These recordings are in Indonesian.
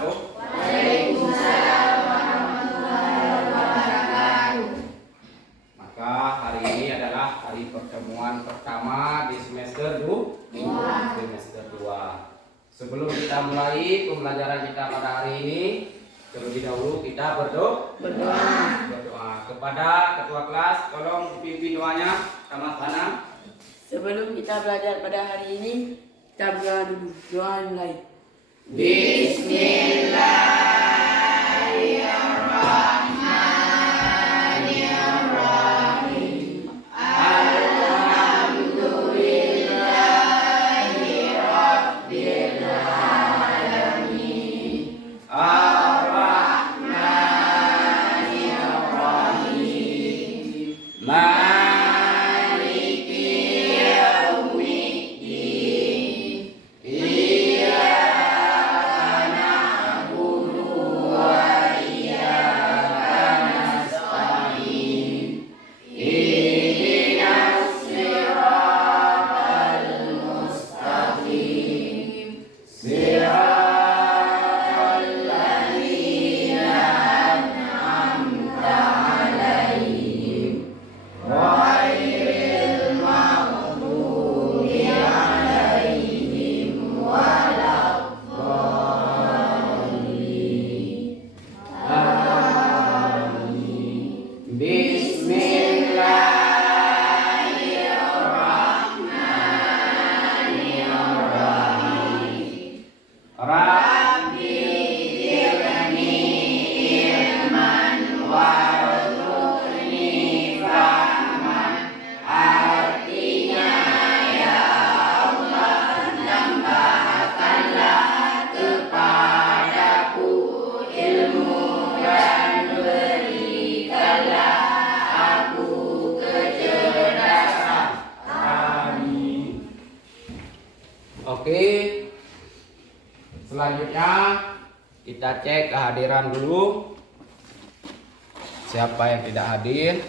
wabarakatuh. Waalaikumsalam warahmatullahi wabarakatuh. Maka hari ini adalah hari pertemuan pertama di semester 2. Sebelum kita mulai pembelajaran kita pada hari ini, terlebih dahulu kita berdoa kepada ketua kelas. Tolong pimpin doanya sama sana. Sebelum kita belajar pada hari ini, kita berdoa dulu. Doa mulai. Bismillahirrahmanirrahim. Alhamdulillahirabbil alamin. Ar-Rahmanirrahim. Maliki yaumiddin. Iyyaka na'budu wa iyyaka nasta'in. Ihdinas siratal mustaqim. Siratal ladzina an'amta 'alaihim ghairil maghdubi 'alaihim waladdallin. Amin. Bismillahirrahmanirrahim. Rabbi zidni ilman warzuqni fahman. Artinya, ya Allah, tambahkanlah kepadaku ilmu dan berikanlah aku kecerdasan. Amin. Oke. Selanjutnya kita cek kehadiran dulu. Siapa yang tidak hadir?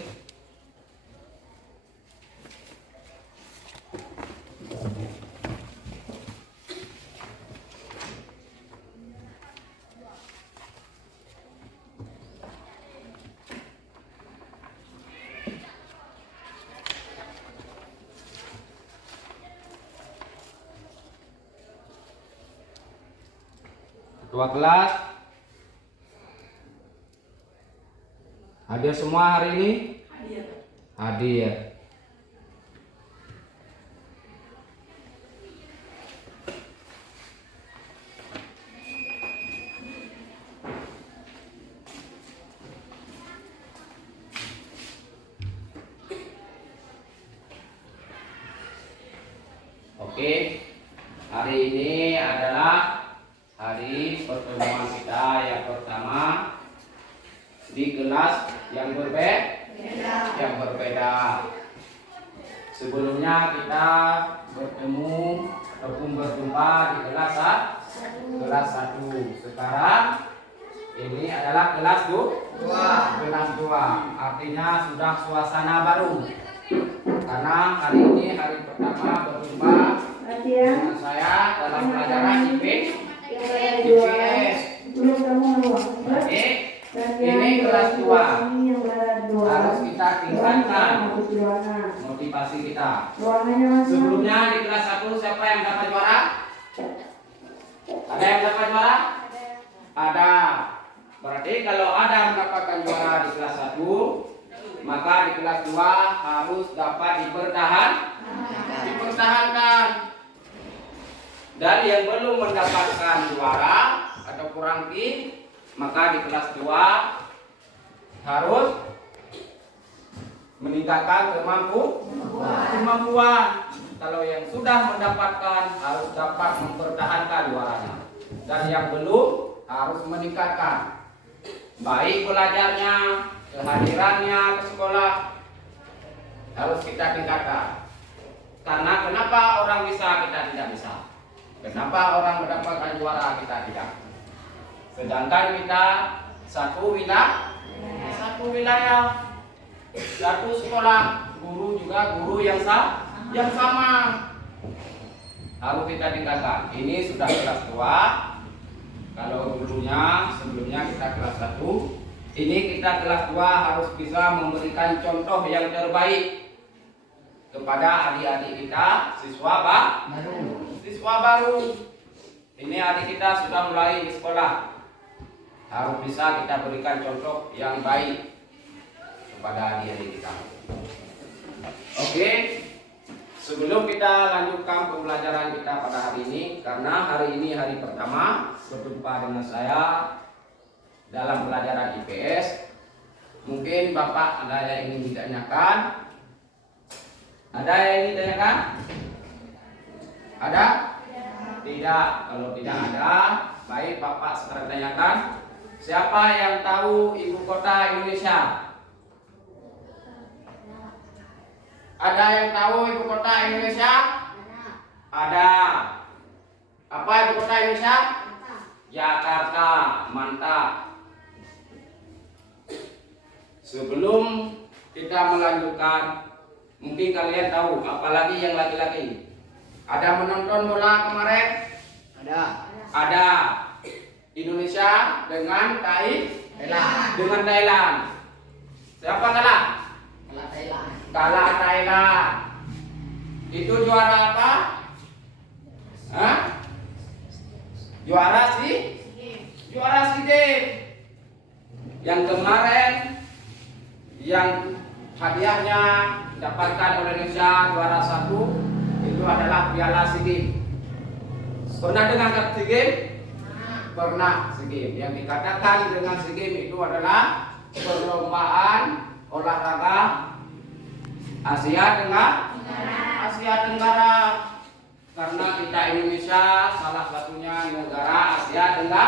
Ketua kelas hadir semua hari ini? Hadir. Oke, hari ini adalah hari pertemuan kita yang pertama di kelas yang berbeda. Sebelumnya kita bertemu ataupun berjumpa di kelas 1. Sekarang ini adalah kelas 2. Artinya sudah suasana baru. Karena hari ini hari pertama berjumpa dengan saya dalam pelajaran IPS. Jadi ini kelas 2 harus kita tingkatkan motivasi kita. Sebelumnya di kelas 1 siapa yang dapat juara? Ada yang dapat juara? Ada. Berarti kalau ada yang mendapatkan juara di kelas 1, maka di kelas 2 harus dapat dipertahankan. Dari yang belum mendapatkan juara atau kurang ki, maka di kelas 2 harus meningkatkan kemampuan. Kalau yang sudah mendapatkan harus dapat mempertahankan juaranya. Dan yang belum harus meningkatkan. Baik belajarnya, kehadirannya ke sekolah harus kita tingkatkan. Karena kenapa orang bisa kita tidak bisa? Kenapa orang mendapatkan juara kita tidak? Sedangkan kita satu wilayah, satu sekolah, guru juga guru yang sama. Harus kita tingkatkan. Ini sudah kelas 2. Kalau dulu sebelumnya kita kelas 1. Ini kita kelas 2 harus bisa memberikan contoh yang terbaik kepada adik-adik kita, siswa baru. Ini adik kita sudah mulai di sekolah. Harus bisa kita berikan contoh yang baik kepada adik-adik kita. Oke. Sebelum kita lanjutkan pembelajaran kita pada hari ini, karena hari ini hari pertama berjumpa dengan saya dalam pelajaran IPS, mungkin Bapak ada yang ingin ditanyakan? Ada yang ingin ditanyakan? Ada? Tidak. Kalau tidak ada, baik Bapak sekarang tanyakan. Siapa yang tahu ibu kota Indonesia? Ada yang tahu ibu kota Indonesia? Ada. Apa ibu kota Indonesia? Jakarta. Mantap. Sebelum kita melanjutkan, mungkin kalian tahu, apalagi yang laki-laki. Ada menonton bola kemarin? Ada. Indonesia dengan Thailand. Siapa kalah? Kalah Thailand. Itu juara apa? Hah? Juara SEA Games. Yang kemarin yang hadiahnya dapatkan oleh Indonesia juara 1 itu adalah Piala SEA Games. Pernah dengar SEA Games? Pernah. SEA Games. Yang dikatakan dengan SEA Games itu adalah perlombaan olahraga Asia Tenggara. Karena kita Indonesia salah satunya negara Asia Tenggara.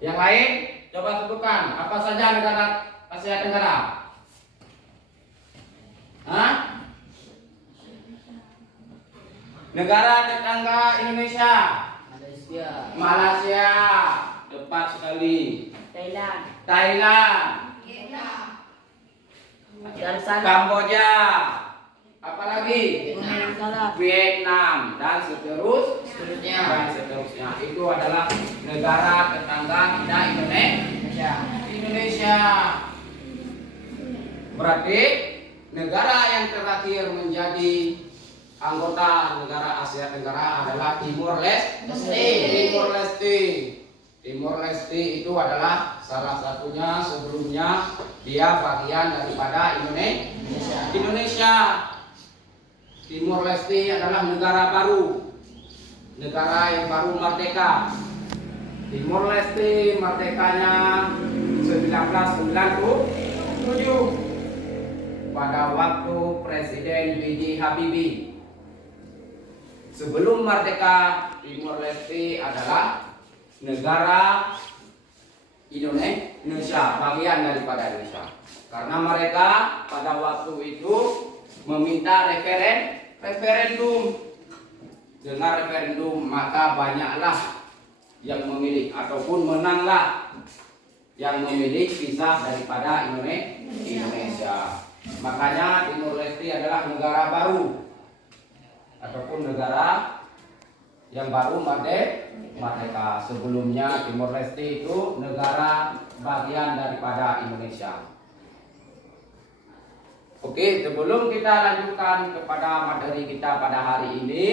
Yang lain coba sebutkan apa saja negara Asia Tenggara. Hah? Negara tetangga Indonesia. Malaysia. Tepat sekali. Thailand. Kamboja. Apalagi? Vietnam dan seterusnya. Itu adalah negara tetangga kita Indonesia. Berarti negara yang terakhir menjadi anggota negara Asia Tenggara adalah Timor Leste itu adalah salah satunya, sebelumnya dia bagian daripada Indonesia. Timor Leste adalah negara baru, negara yang baru merdeka. Timor Leste merdekanya 1997 pada waktu Presiden B.J. Habibie. Sebelum merdeka, Timor Leste adalah negara Indonesia, bagian daripada Indonesia. Karena mereka pada waktu itu meminta referendum. Dengan referendum maka banyaklah yang memilih ataupun menanglah yang memilih pisah daripada Indonesia. Makanya Timor Leste adalah negara baru ataupun negara yang baru merdeka. Sebelumnya Timor Leste itu negara bagian daripada Indonesia. Oke, sebelum kita lanjutkan kepada materi kita pada hari ini,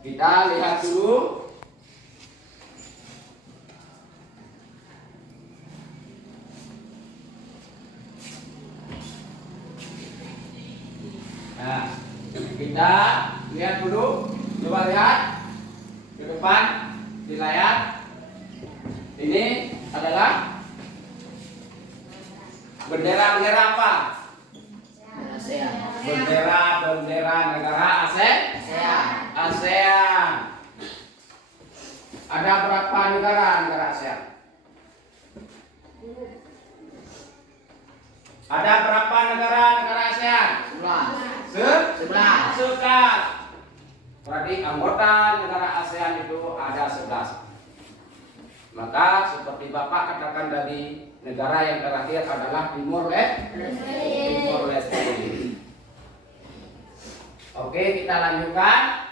kita lihat dulu kita lihat dulu, coba lihat ke depan di layar. Ini adalah bendera apa? Bendera negara ASEAN. Ada berapa negara ASEAN? Ada berapa negara ASEAN? 11. Berarti anggota negara ASEAN itu ada 11. Maka seperti Bapak katakan tadi, negara yang terakhir adalah Timor Leste. Oke, kita lanjutkan.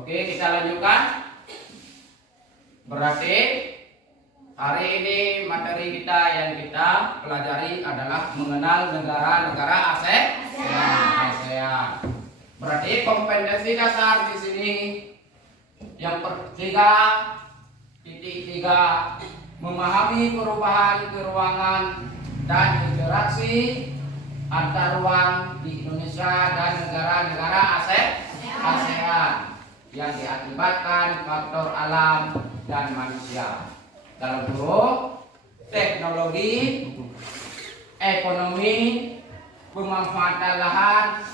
Oke, kita lanjutkan. Berarti hari ini materi kita yang kita pelajari adalah mengenal negara-negara ASEAN. Berarti kompetensi dasar di sini yang ketiga, titik 3, memahami perubahan keruangan dan interaksi antar ruang di Indonesia dan negara-negara ASEAN yang diakibatkan faktor alam dan manusia. Dalam kurung teknologi, ekonomi, pemanfaatan lahan,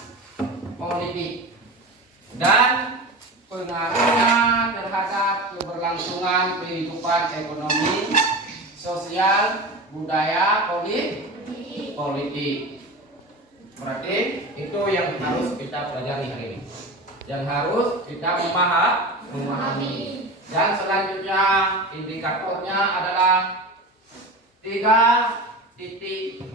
politik, dan pengaruhnya terhadap keberlangsungan kehidupan ekonomi, sosial, budaya, politik. Berarti itu yang harus kita pelajari hari ini, yang harus kita memahami. Dan selanjutnya indikatornya adalah 3.3.1,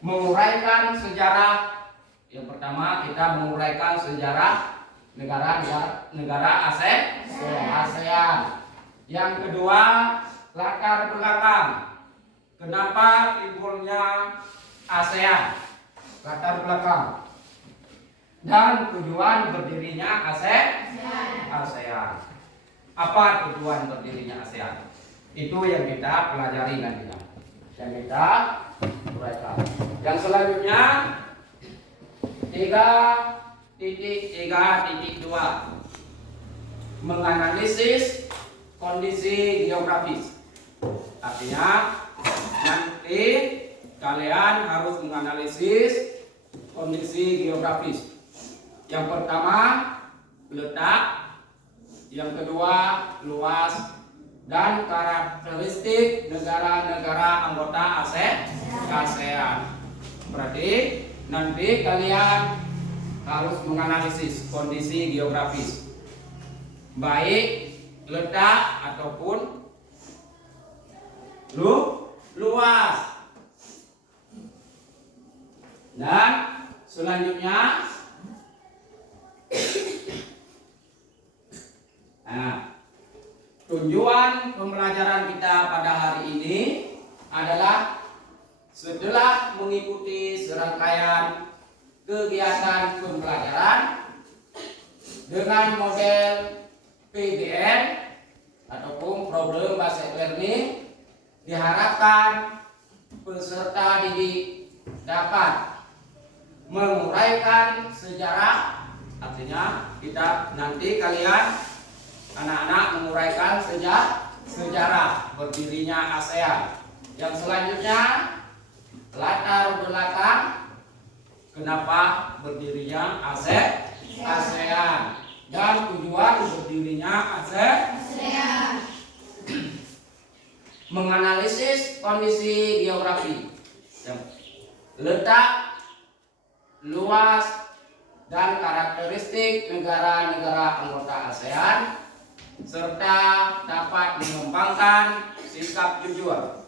menguraikan sejarah. Yang pertama kita menguraikan sejarah negara ASEAN. Yang kedua, latar belakang kenapa timbulnya ASEAN, latar belakang dan tujuan berdirinya ASEAN. Apa tujuan berdirinya ASEAN? Itu yang kita pelajari nantinya, yang kita uraikan. Yang selanjutnya 3.3.2, menganalisis kondisi geografis. Artinya nanti kalian harus menganalisis kondisi geografis. Yang pertama letak, yang kedua luas, dan karakteristik negara-negara anggota ASEAN. Berarti nanti kalian harus menganalisis kondisi geografis, baik letak ataupun luas. Dan selanjutnya tujuan pembelajaran kita pada hari ini adalah setelah mengikuti serangkaian kegiatan pembelajaran dengan model PBL ataupun Problem Based Learning, diharapkan peserta didik dapat menguraikan sejarah. Artinya kita nanti kalian anak-anak menguraikan sejarah berdirinya ASEAN. Yang selanjutnya latar belakang kenapa berdirinya ASEAN dan tujuan berdirinya ASEAN. Menganalisis kondisi geografi, letak, luas, dan karakteristik negara-negara anggota ASEAN, serta dapat mengembangkan sikap jujur,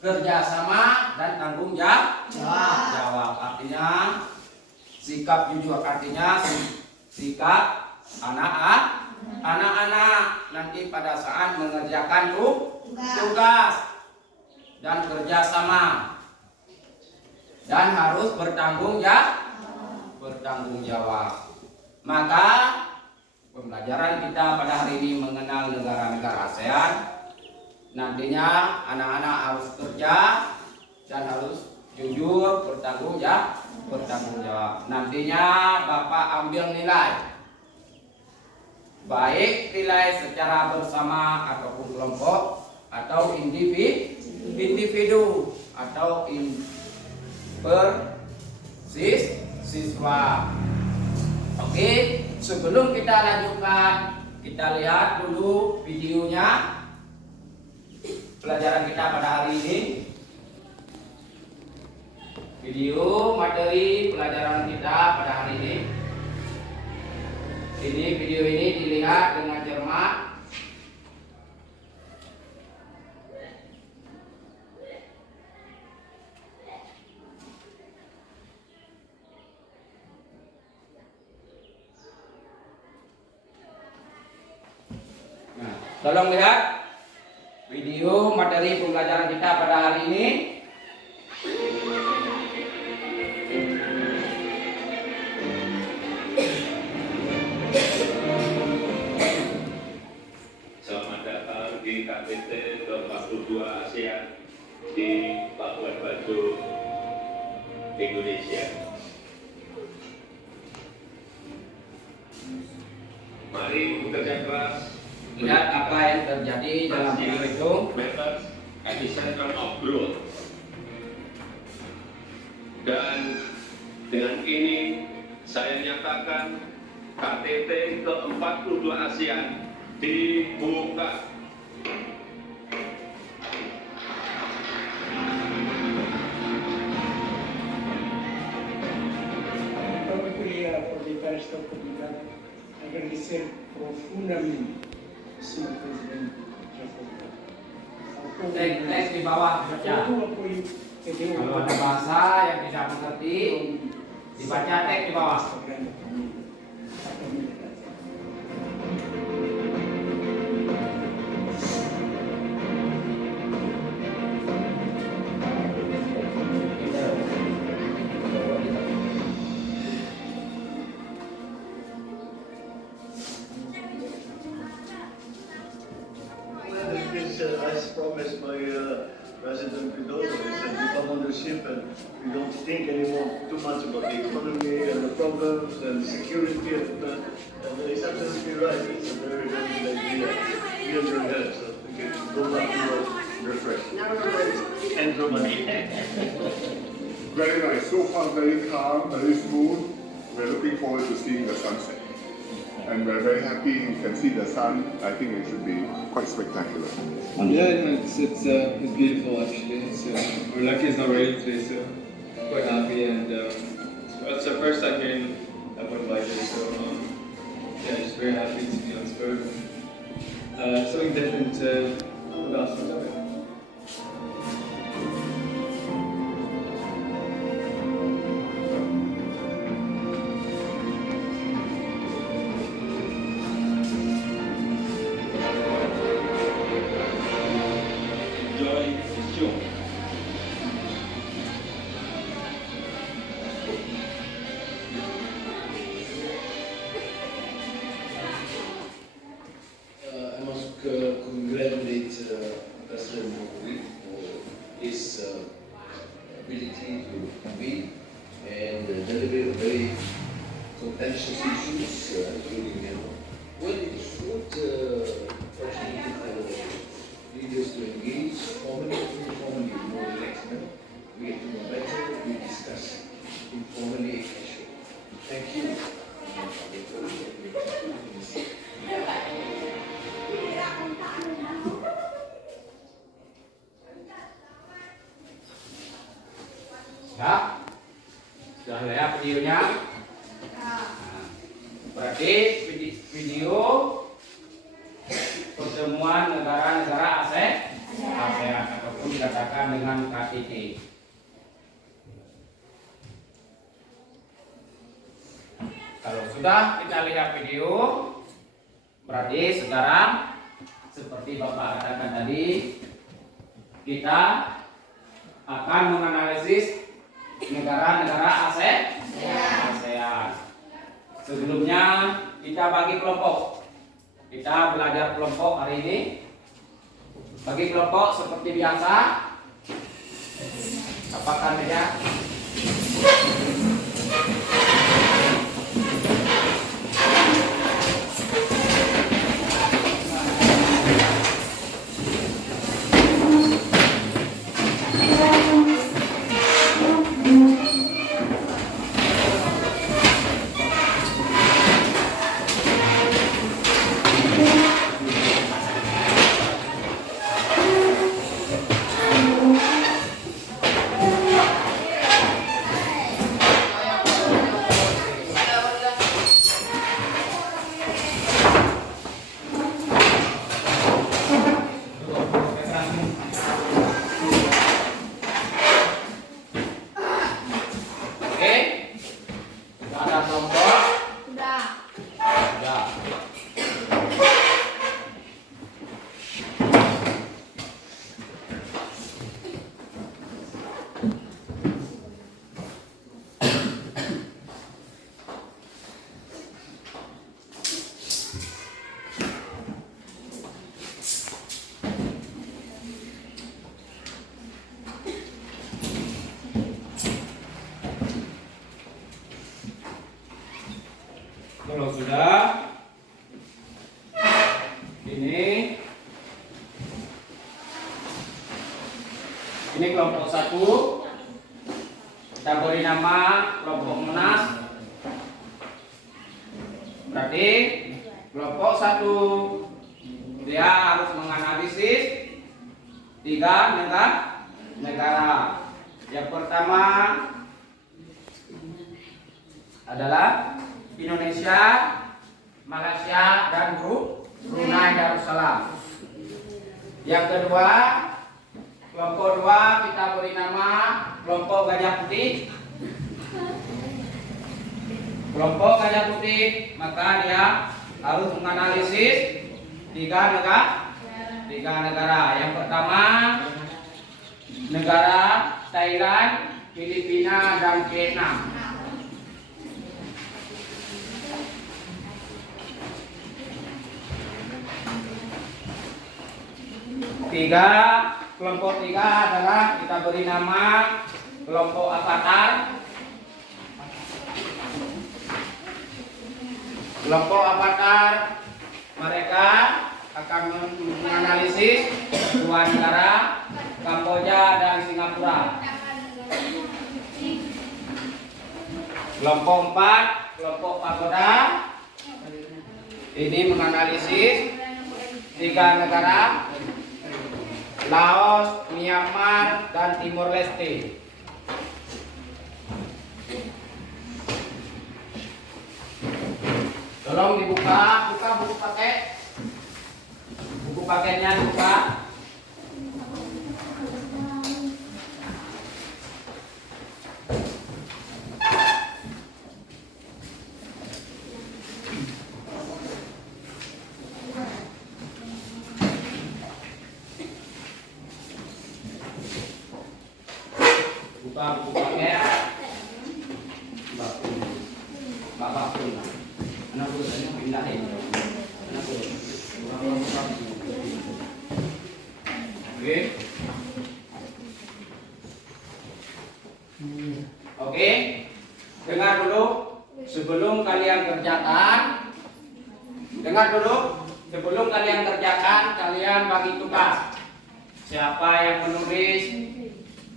kerjasama, dan tanggung jawab. Artinya sikap jujur artinya sikap anak-anak nanti pada saat mengerjakan tugas, dan kerjasama, dan harus bertanggung jawab. Maka pembelajaran kita pada hari ini mengenal negara-negara ASEAN. Nantinya anak-anak harus kerja dan harus jujur, bertanggung jawab. Nantinya Bapak ambil nilai, baik nilai secara bersama ataupun kelompok atau individu atau siswa. Oke, sebelum kita lanjutkan, kita lihat dulu videonya pelajaran kita pada hari ini. Video materi pelajaran kita pada hari ini. Video ini dilihat dengan cermat. Tolong lihat video materi pembelajaran kita pada hari ini. Selamat datang di KTT ke-42 ASEAN di Labuan Bajo, Indonesia. Mari bekerja keras. Lihat apa yang terjadi dalam video itu. Methods at the center of growth. Dan dengan ini saya nyatakan KTT ke-42 ASEAN dibuka. Por evitar esta oportunidad, agradecer profundamente al señor presidente Teks di bawah por baca. todo el apoyo que tengo Kalau ada bahasa yang tidak mengerti, dibaca teks di bawah. esta grande familia. Esta familia. As promised by President Widodo, is that we come on the ship and we don't think anymore too much about the economy and the problems and security, and he's absolutely right. It's a very, very good idea. We are your head, so we can go back to work refreshed. And Romania. Very nice. So far, very calm, very smooth. We're looking forward to seeing the sunset. And we're very happy you can see the sun. I think it should be quite spectacular. Yeah, no, it's beautiful actually. So we're lucky it's not raining today, so quite happy. And it's our first time here in Labuan Bajo, so yeah, just very happy to be on Spur. Something different about Spur. Enjoy the show. I must congratulate President Jokowi for his ability to convene and deliver very contentious issues, including well, it's good opportunity for leaders to engage formally, informally, more relaxed manner. We get to know better, we discuss informally and casually. Thank you. Ya, sudah lihat videonya. Nah, berarti video pertemuan negara-negara ASEAN ataupun dikatakan dengan KTT. Kalau sudah kita lihat video, berarti sekarang seperti Bapak katakan tadi, kita akan menganalisis negara-negara ASEAN. Sebelumnya kita bagi kelompok. Kita belajar kelompok hari ini. Bagi kelompok seperti biasa. Apakah meja? Kalau sudah, ini kelompok 1. Kita beri nama kelompok Monas. Berarti kelompok 1 dia harus menganalisis 3 negara. Yang pertama adalah Indonesia, Malaysia, dan Brunei Darussalam. Yang kedua, kelompok 2 kita beri nama kelompok Gajah Putih. Kelompok Gajah Putih, maka dia harus menganalisis 3 negara. Yang pertama, negara Thailand, Filipina, dan Vietnam. Kelompok 3 adalah kita beri nama kelompok Avatar. Kelompok Avatar mereka akan menganalisis 2 negara, Kamboja dan Singapura. Kelompok 4, kelompok Pagoda ini menganalisis 3 negara, Laos, Myanmar, dan Timor Leste. Tolong dibuka, buku paket. Buku paketnya dibuka. Buka buku paket. Bapak pun. Anak pun saya pindah ini. Anak pun. Oke. Oke. Dengar dulu sebelum kalian kerjakan. Dengar dulu sebelum kalian kerjakan, kalian bagi tugas. Siapa yang menulis?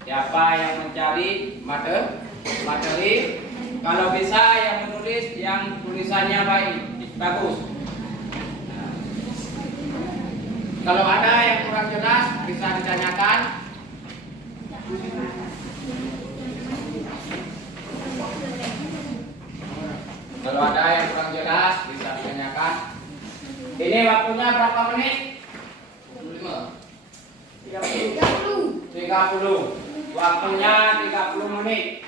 Siapa yang mencari materi? Kalau bisa yang menulis yang tulisannya bagus. Kalau ada yang kurang jelas bisa ditanyakan. Kalau ada yang kurang jelas bisa ditanyakan. Ini waktunya berapa menit? 30. Waktunya 30 menit.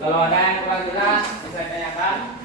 Kalau ada yang kurang jelas bisa tanyakan.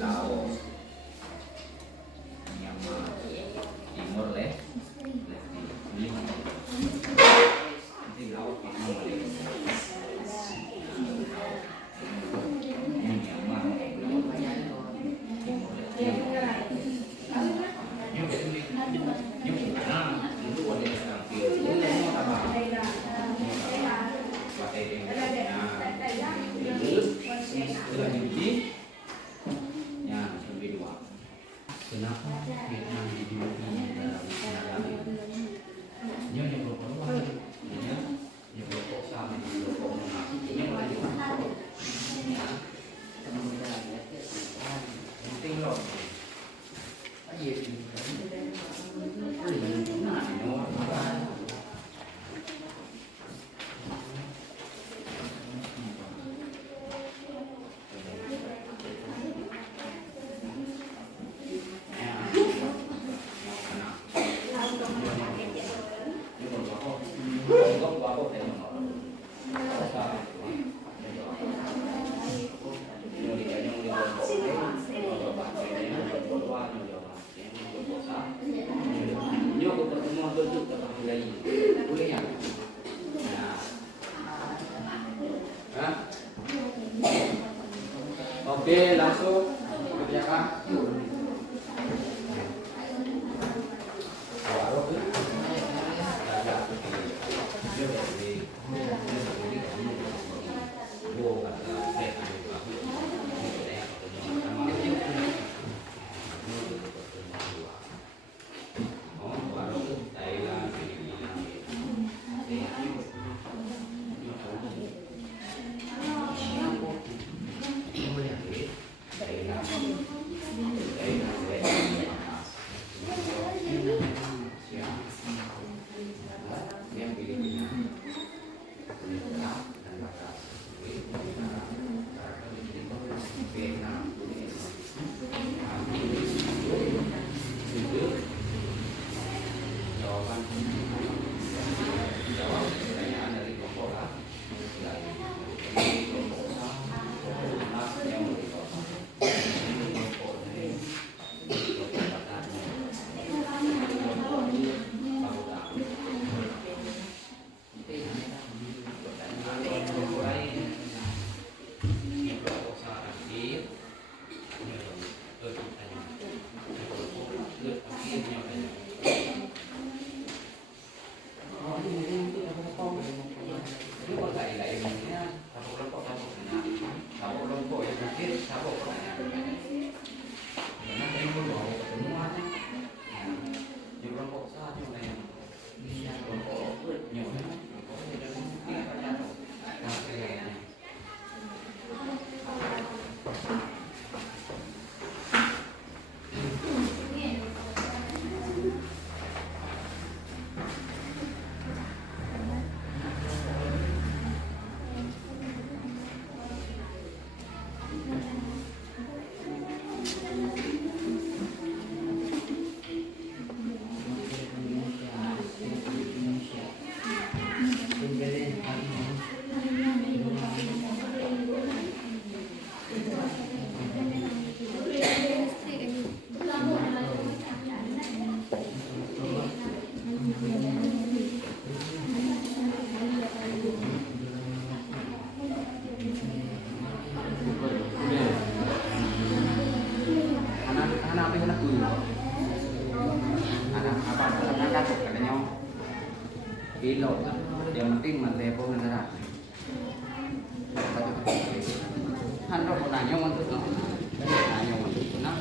Laos, Myanmar, Timur Leste, ini Laos, Myanmar, kenapa Vietnam dijuluki dalam negara nya yang berpeluang nya yang berkuasa menjadi komunikasi nya mulai dimasuk penting loh aja Oke, langsung kerjakan. Kilo, yang penting mentepo menerap. Handok nanya untuk nanya untuk nak.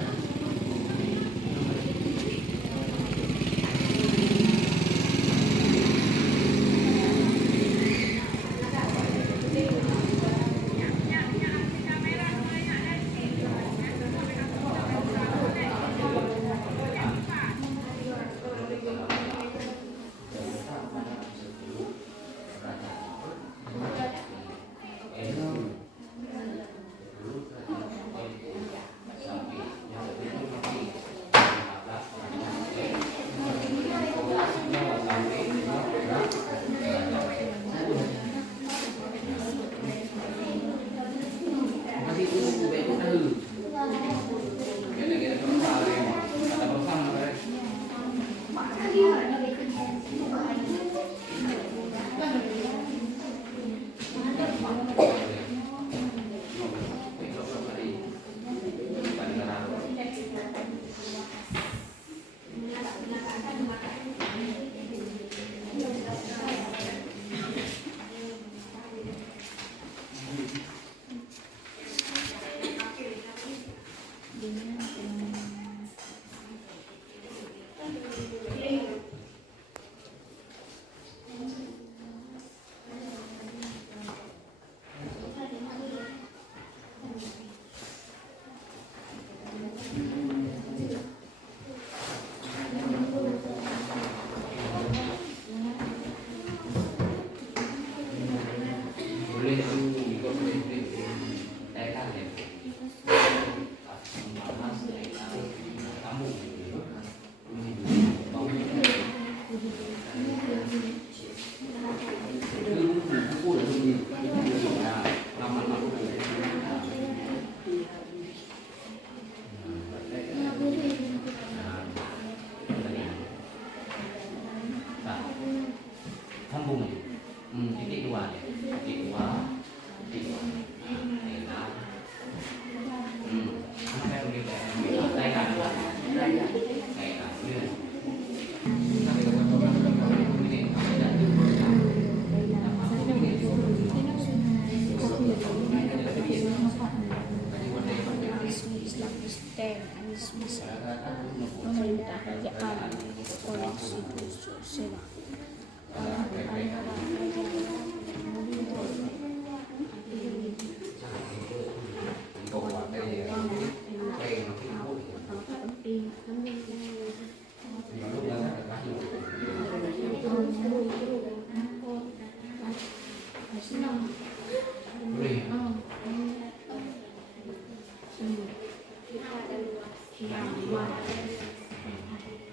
Boleh tuh, juga boleh. Kan ya. Kamu. Sambung. Titik dua ya. Titik dua. Titik dua. Pemerintah kerajaan polisi sosial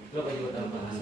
Berapa juga tambahan?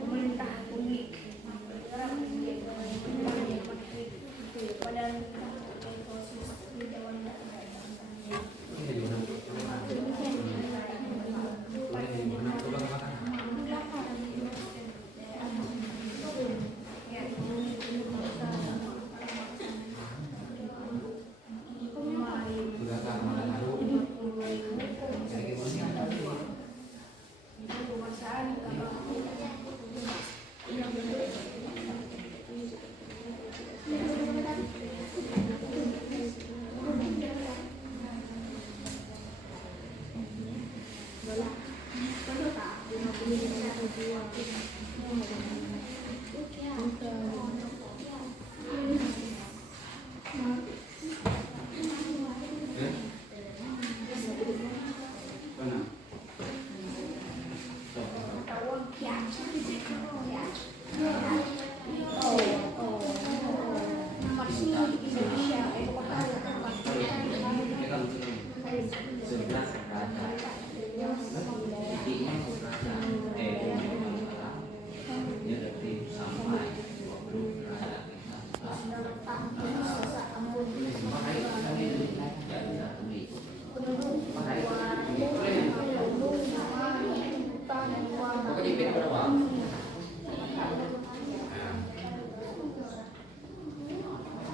pemerintah unik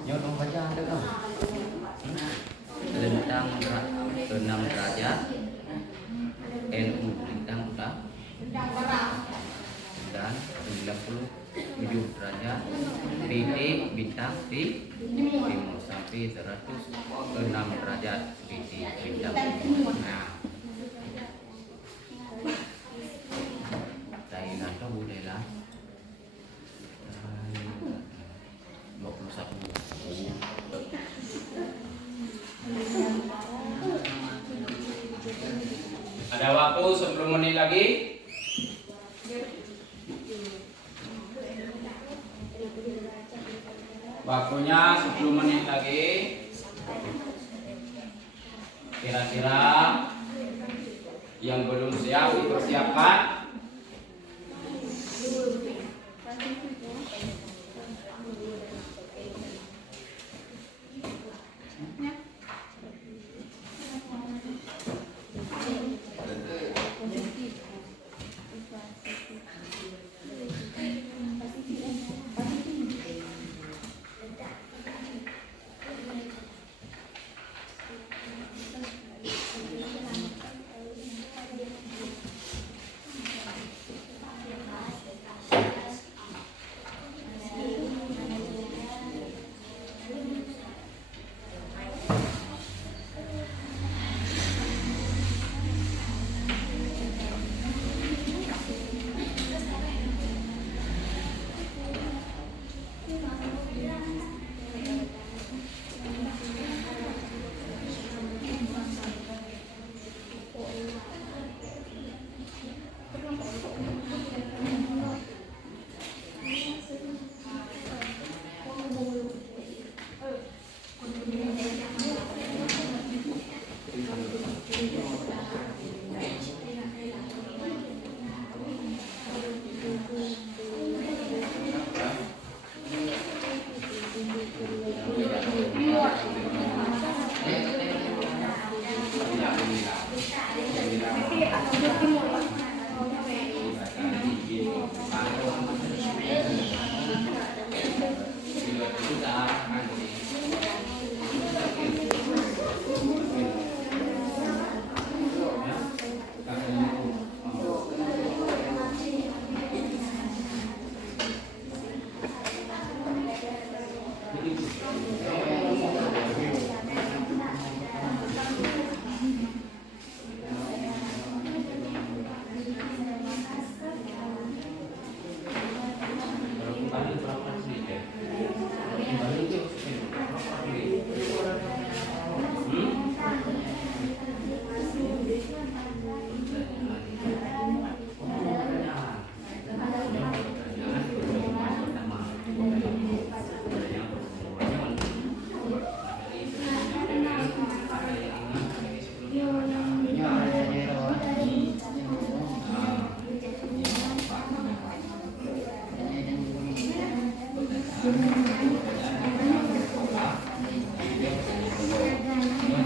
Nyodong baca ada kan? Lintang 6 derajat, NU lintang utara dan 97 derajat, PT bintang di timur sampai 106 derajat PT bintang timur. Nah, Thailand itu boleh lah 21. Ada waktu 10 menit lagi. Waktunya 10 menit lagi. Kira-kira yang belum siap dipersiapkan.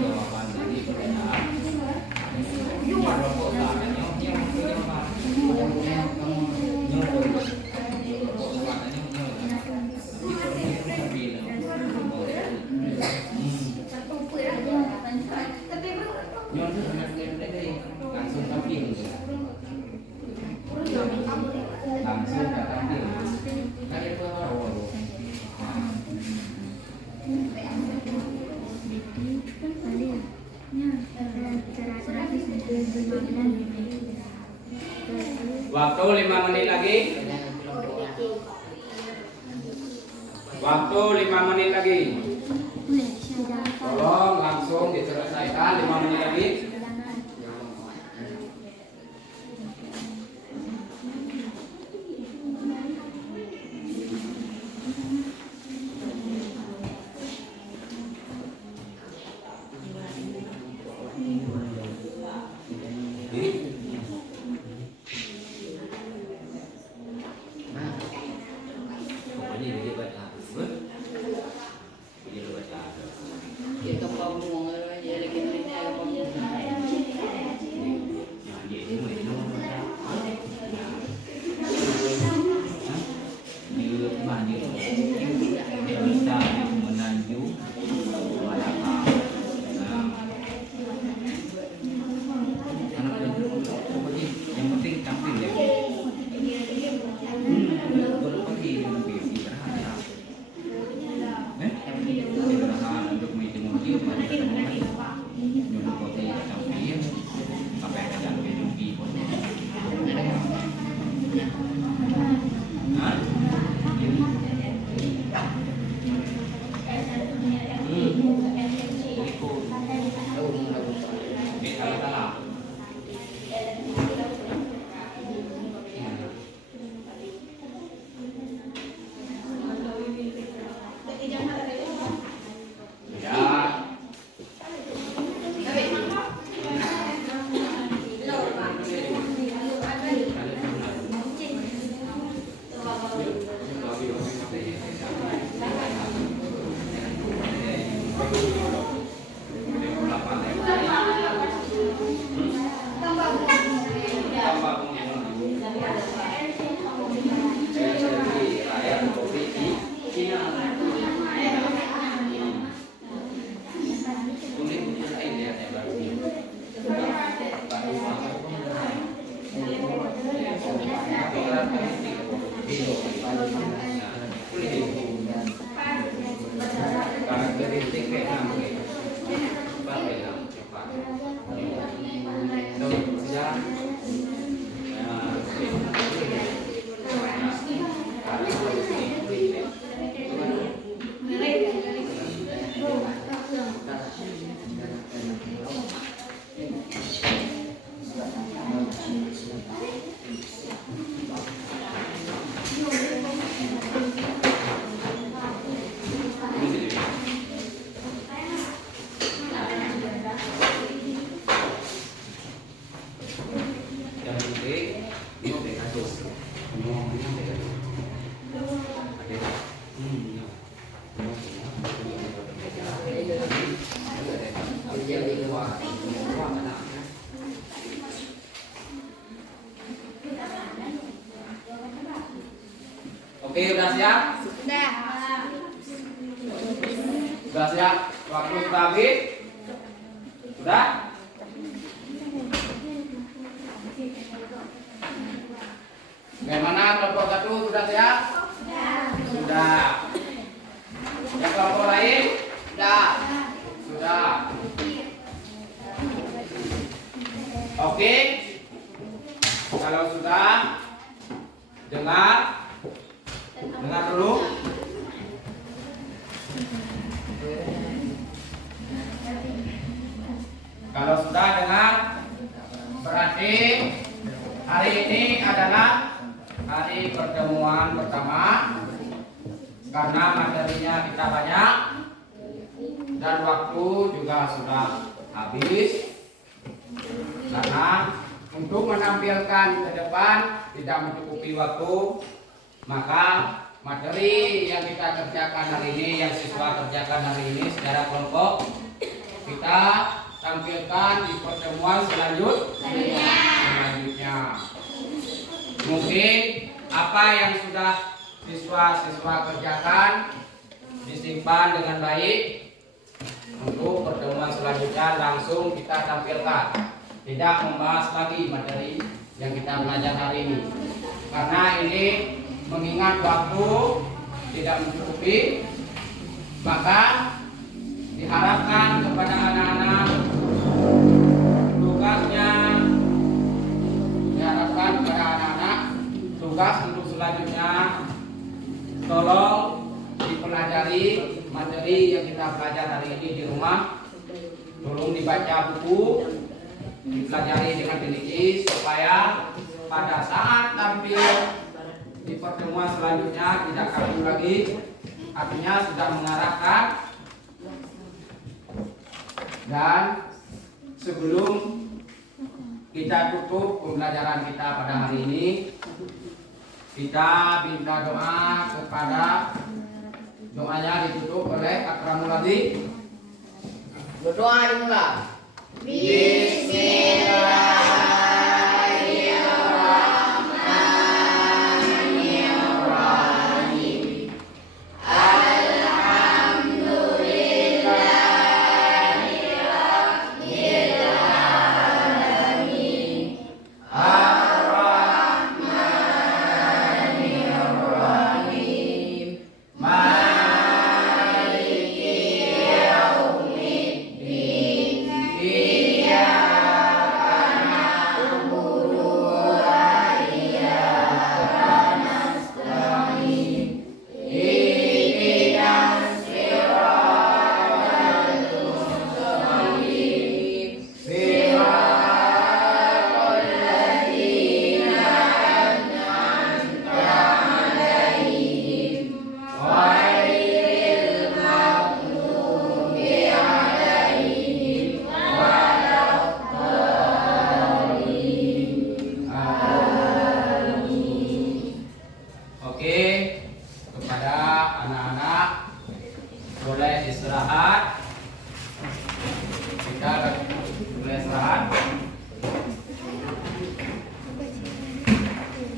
jawaban dari pertanyaan kelompok utama yang langsung tampil kayak waktu 5 menit lagi. Waktu 5 menit lagi. Tolong langsung diselesaikan 5 menit lagi. Oke, udah siap? Sudah. Sudah siap? Waktu sudah habis? Sudah? Bagaimana kelompok satu sudah siap? Sudah. Yang kelompok lain? Sudah. Sudah. Oke. Kalau sudah, dengar dulu. Kalau sudah dengar, berarti hari ini adalah hari pertemuan pertama karena materinya kita banyak dan waktu juga sudah habis. Karena untuk menampilkan ke depan tidak mencukupi waktu, maka materi yang kita kerjakan hari ini, yang siswa kerjakan hari ini secara kelompok, kita tampilkan di pertemuan selanjutnya. Mungkin apa yang sudah siswa-siswa kerjakan disimpan dengan baik. Untuk pertemuan selanjutnya langsung kita tampilkan. Tidak membahas lagi materi yang kita belajar hari ini. Karena ini mengingat waktu tidak mencukupi, maka diharapkan kepada anak-anak tugas untuk selanjutnya, tolong dipelajari materi yang kita belajar hari ini di rumah. Tolong dibaca buku, dipelajari dengan teliti supaya pada saat tampil di pertemuan selanjutnya tidak kaku lagi, artinya sudah mengarahkan. Dan sebelum kita tutup pembelajaran kita pada hari ini, kita minta doa kepada, doanya ditutup oleh Akramuladi. Berdoa dimulai. Bismillahirrahmanirrahim.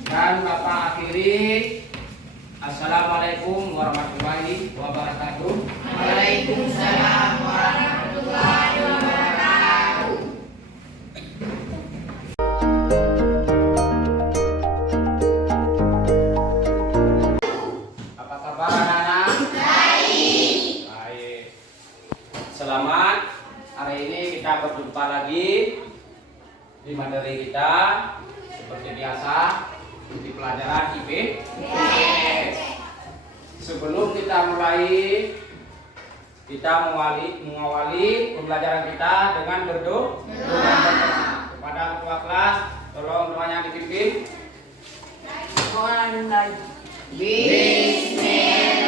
Dan Bapak akhiri, Assalamualaikum warahmatullahi wabarakatuh. Waalaikumsalam warahmatullahi wabarakatuh. Apa kabar anak-anak? Baik. Selamat. Hari ini kita berjumpa lagi di materi kita seperti biasa di pelajaran IPS. Sebelum kita mulai, kita mengawali pembelajaran kita dengan berdoa. Kepada ketua kelas, tolong doanya dipimpin. Bismillah.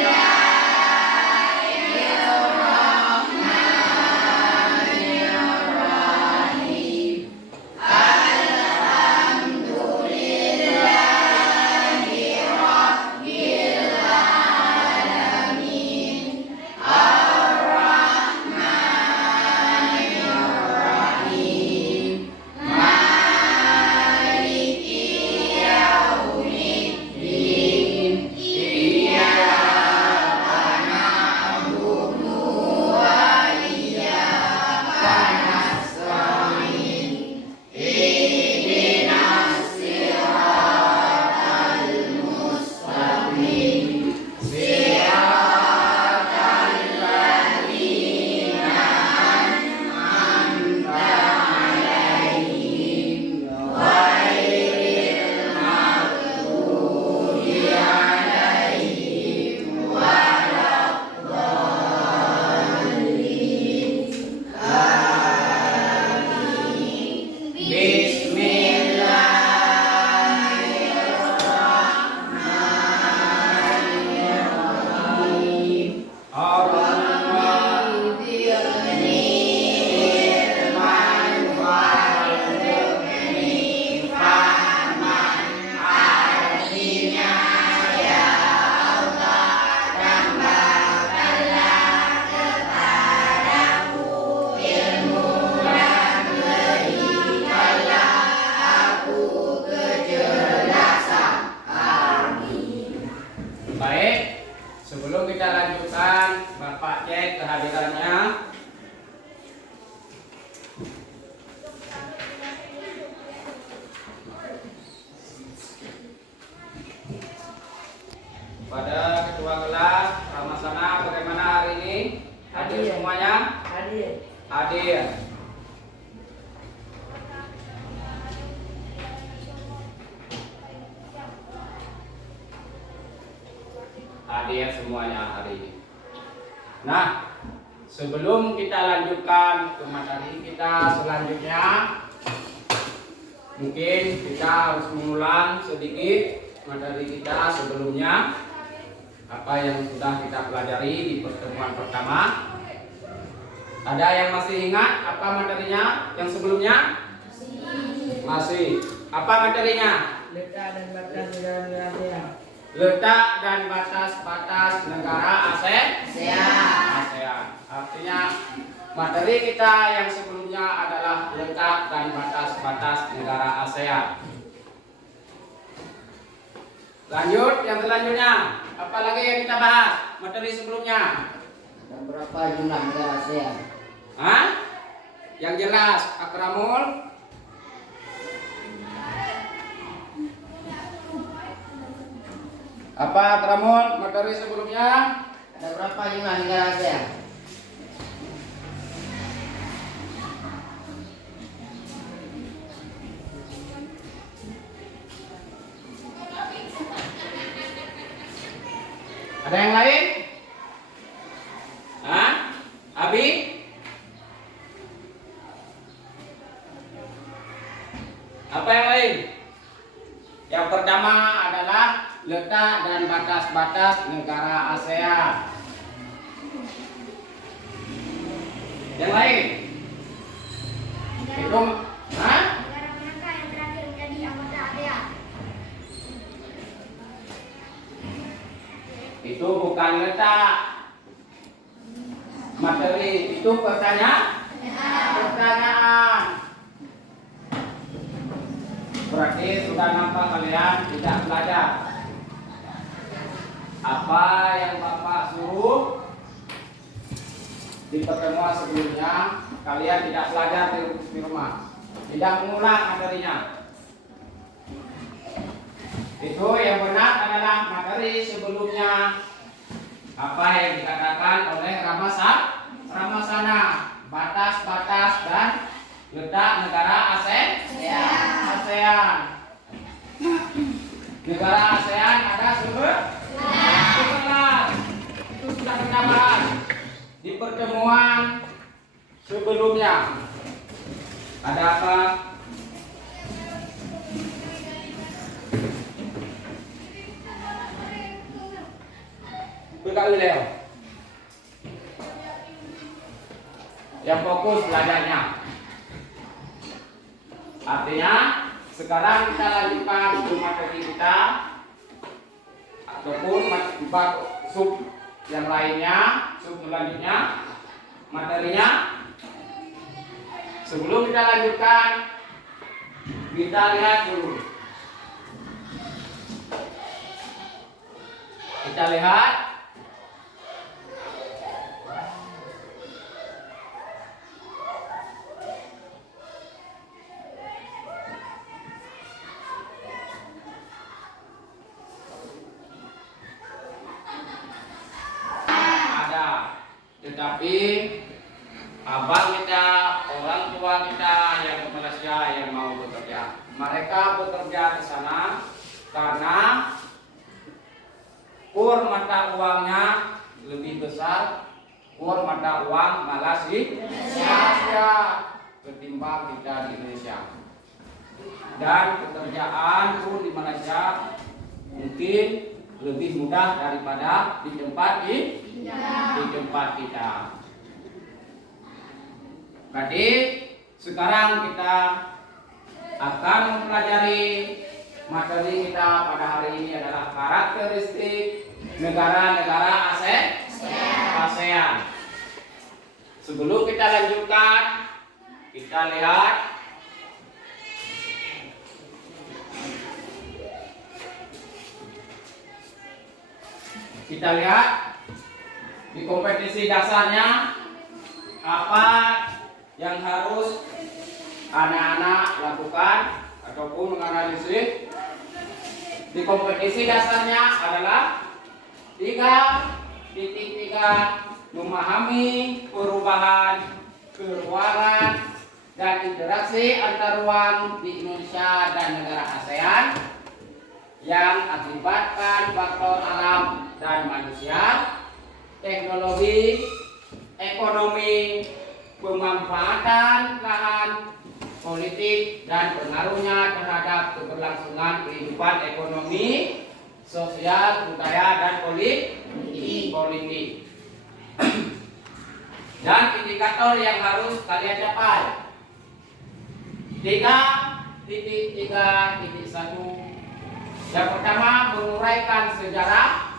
Kepada ketua kelas Ramasana, bagaimana hari ini? Hadir semuanya? Hadir. Hadir. Hadir semuanya hari ini. Nah, sebelum kita lanjutkan ke materi kita selanjutnya, mungkin kita harus mengulang sedikit materi kita sebelumnya, apa yang sudah kita pelajari di pertemuan pertama. Ada yang masih ingat apa materinya yang sebelumnya? Masih. Apa materinya? Letak dan batas negara ASEAN. Letak dan batas-batas negara ASEAN. Artinya materi kita yang sebelumnya adalah letak dan batas-batas negara ASEAN. Lanjut yang selanjutnya. Apa lagi yang kita bahas materi sebelumnya? Dan berapa jumlah negara ASEAN? Hah? Yang jelas, Akramul. Apa Akramul materi sebelumnya? Ada berapa jumlah negara ASEAN? Ada yang lain? Hah? Abi? Apa yang lain? Yang pertama adalah letak dan batas-batas negara ASEAN. Yang lain? Itu, hah? Negara manakah yang terakhir menjadi anggota ASEAN? Itu bukan letak. Materi itu pertanyaan. Berarti sudah nampak kalian tidak belajar. Apa yang Bapak suruh di pertemuan sebelumnya, kalian tidak belajar di rumah, tidak mengulang materinya. Itu yang benar adalah materi sebelumnya. Apa yang dikatakan oleh Ramasana, batas-batas dan letak negara ASEAN. Negara ASEAN ada 11. Itu sudah kita bahas di pertemuan sebelumnya. Ada apa? Buka Leo. Yang fokus belajarnya. Artinya sekarang kita lanjutkan ke materi kita ataupun sub yang lainnya, sub selanjutnya materinya. Sebelum kita lanjutkan, kita lihat dulu. Kita lihat tetapi abang kita, orang tua kita yang ke Malaysia yang mau bekerja, mereka bekerja ke sana karena kur mata uangnya lebih besar, kur mata uang Malaysia ketimbang kita di Indonesia. Dan pekerjaan pun di Malaysia mungkin lebih mudah daripada di tempat kita. Jadi sekarang kita akan mempelajari materi kita pada hari ini adalah karakteristik negara-negara ASEAN. Sebelum kita lanjutkan, kita lihat di kompetisi dasarnya apa yang harus anak-anak lakukan ataupun menganalisis. Di kompetisi dasarnya adalah 3.3 memahami perubahan keruangan dan interaksi antar ruang di Indonesia dan negara ASEAN yang akibatkan faktor alam dan manusia, teknologi, ekonomi, pemanfaatan lahan, politik, dan pengaruhnya terhadap keberlangsungan kehidupan ekonomi, sosial, budaya, dan politik. Dan indikator yang harus kalian capai 3.3.1. Yang pertama, menguraikan sejarah.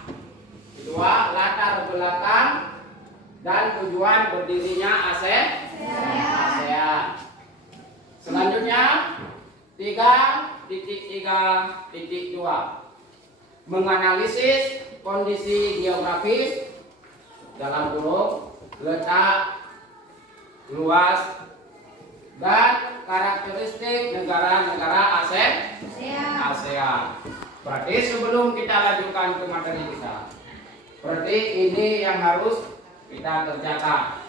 Kedua, latar belakang dan tujuan berdirinya ASEAN. Selanjutnya 3.3.2 menganalisis kondisi geografis dalam kurung letak, luas, dan karakteristik negara-negara ASEAN. Berarti sebelum kita lanjutkan ke materi kita, berarti ini yang harus kita kerjakan.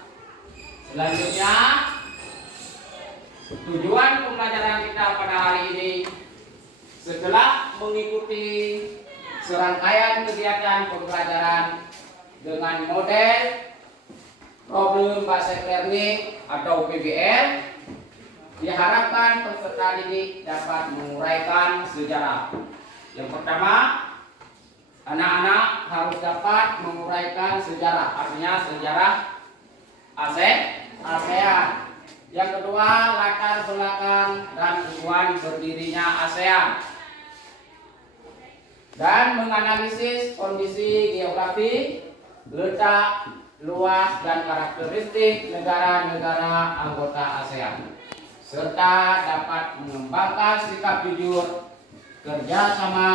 Selanjutnya, tujuan pembelajaran kita pada hari ini setelah mengikuti serangkaian kegiatan pembelajaran dengan model problem based learning atau PBL, diharapkan peserta didik dapat menguraikan sejarah. Yang pertama, anak-anak harus dapat menguraikan sejarah, artinya sejarah ASEAN. Yang kedua, latar belakang dan tujuan berdirinya ASEAN. Dan menganalisis kondisi geografi, letak, luas, dan karakteristik negara-negara anggota ASEAN, serta dapat mengembangkan sikap jujur, kerjasama,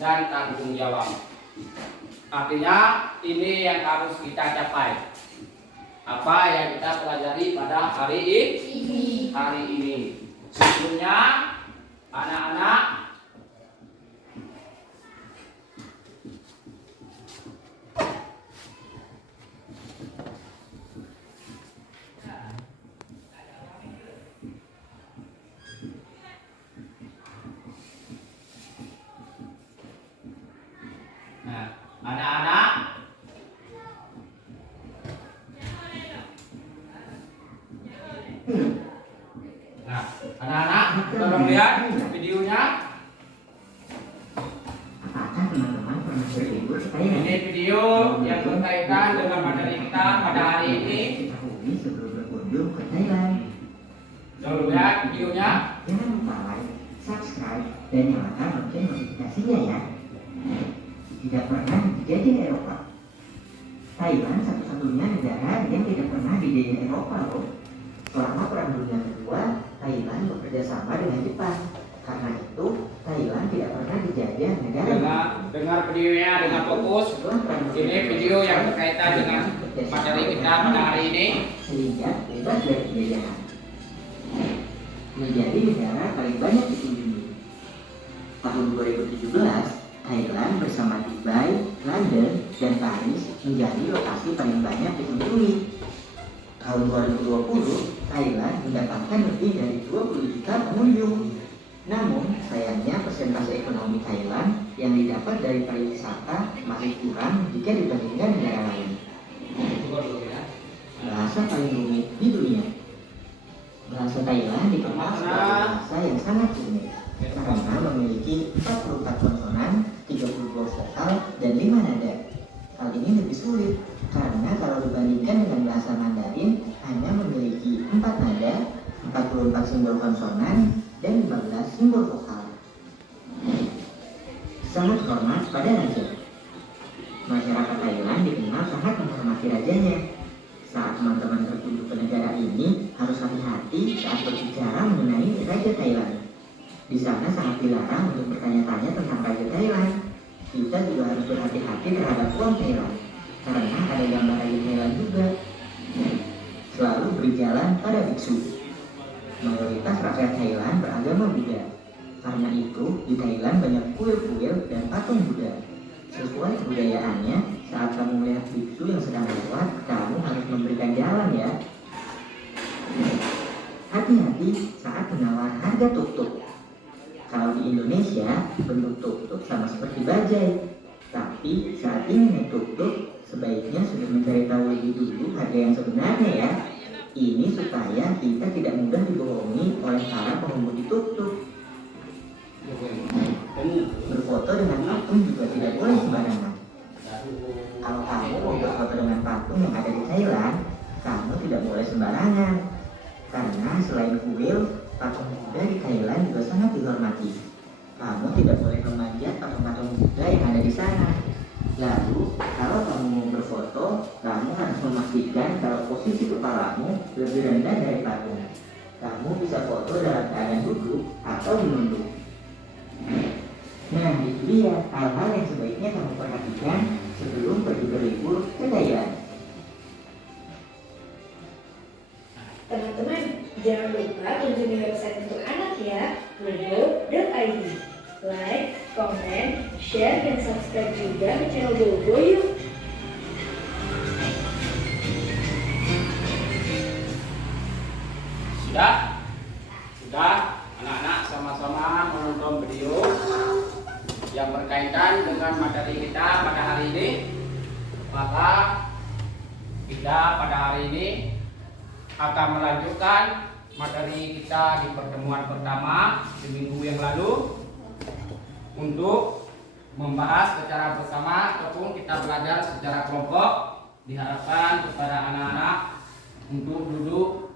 dan tanggung jawab. Artinya ini yang harus kita capai. Apa yang kita pelajari pada hari ini. Sebelumnya anak-anak anak-anak tolong lihat videonya. Apakah teman-teman pernah berlibur ke Thailand? Ini video yang berkaitan dengan materi kita pada hari ini. Ketahui sebelum berkunjung ke Thailand. Tolong lihat videonya. Jangan lupa like, subscribe, dan nyalakan lonceng notifikasinya ya. Tidak pernah dijajah Eropa. Thailand satu-satunya negara yang tidak pernah dijajah Eropa loh. Selama Perang Dunia Kedua, Thailand bekerja sama dengan Jepang. Karena itu, Thailand tidak pernah dijajah negara. Dengar videonya dengan fokus. Ini video yang berkaitan dengan materi kita pada hari ini. Sehingga bebas dari penjajahan. Menjadi negara paling banyak dikunjungi. Tahun 2017, Thailand bersama Dubai, London, dan Paris menjadi lokasi paling banyak dikunjungi. Tahun 2020, Thailand mendapatkan lebih dari 20 juta pengunjung. Namun, sayangnya persentase ekonomi Thailand yang didapat dari pariwisata masih kurang jika dibandingkan negara lain. Bahasa paling rumit di dunia. Bahasa Thailand dikenal sebagai bahasa yang sangat rumit karena memiliki 44 konsonan, 32 vokal, dan 5 nada. Hal ini lebih sulit karena kalau dibandingkan dengan bahasa Mandarin hanya memiliki 4 nada, 44 simbol konsonan, dan 15 simbol vokal. Sangat hormat pada raja. Masyarakat Thailand dikenal sangat menghormati rajanya. Saat teman-teman berkunjung ke negara ini harus hati-hati saat berbicara mengenai Raja Thailand. Di sana sangat dilarang untuk bertanya-tanya tentang Raja Thailand. Kita juga harus berhati-hati terhadap uang Thailand, karena ada gambar Raja Thailand juga. Selalu berjalan pada biksu. Mayoritas rakyat Thailand beragama Buddha. Karena itu, di Thailand banyak kuil-kuil dan patung Buddha. sesuai kebudayaannya, saat kamu melihat biksu yang sedang lewat, kamu harus memberikan jalan ya. Hati-hati saat menawar harga tuk-tuk. Kalau di Indonesia, bentuk tuk-tuk sama seperti bajai. Tapi saat ini naik tuk-tuk, sebaiknya sudah mencari tahu lebih dulu harga yang sebenarnya ya. Ini supaya kita tidak mudah dibohongi oleh para pengemudi tuk-tuk. Berfoto dengan patung juga tidak boleh sembarangan. Kalau kamu mau berfoto dengan patung yang ada di Thailand, kamu tidak boleh sembarangan. Karena selain kuil, patung Buddha di Thailand juga sangat dihormati. Kamu tidak boleh memanjat patung-patung Buddha yang ada di sana. Lalu, kalau kamu mau berfoto, kamu harus memastikan kalau posisi kepalamu lebih rendah dari patung. Kamu bisa foto dalam keadaan duduk atau menunduk. Nah, itu dia hal-hal yang sebaiknya kamu perhatikan sebelum pergi berlibur ke Thailand. Teman-teman, jangan lupa kunjungi website untuk anak ya, bobo.id. Like, comment, share, dan subscribe juga ke channel Bobo yuk. Sudah, anak-anak sama-sama menonton video yang berkaitan dengan materi kita pada hari ini. Maka kita pada hari ini akan melanjutkan materi kita di pertemuan pertama di minggu yang lalu untuk membahas secara bersama ataupun kita belajar secara kelompok. Diharapkan kepada anak-anak untuk duduk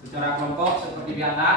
secara kelompok seperti biasa.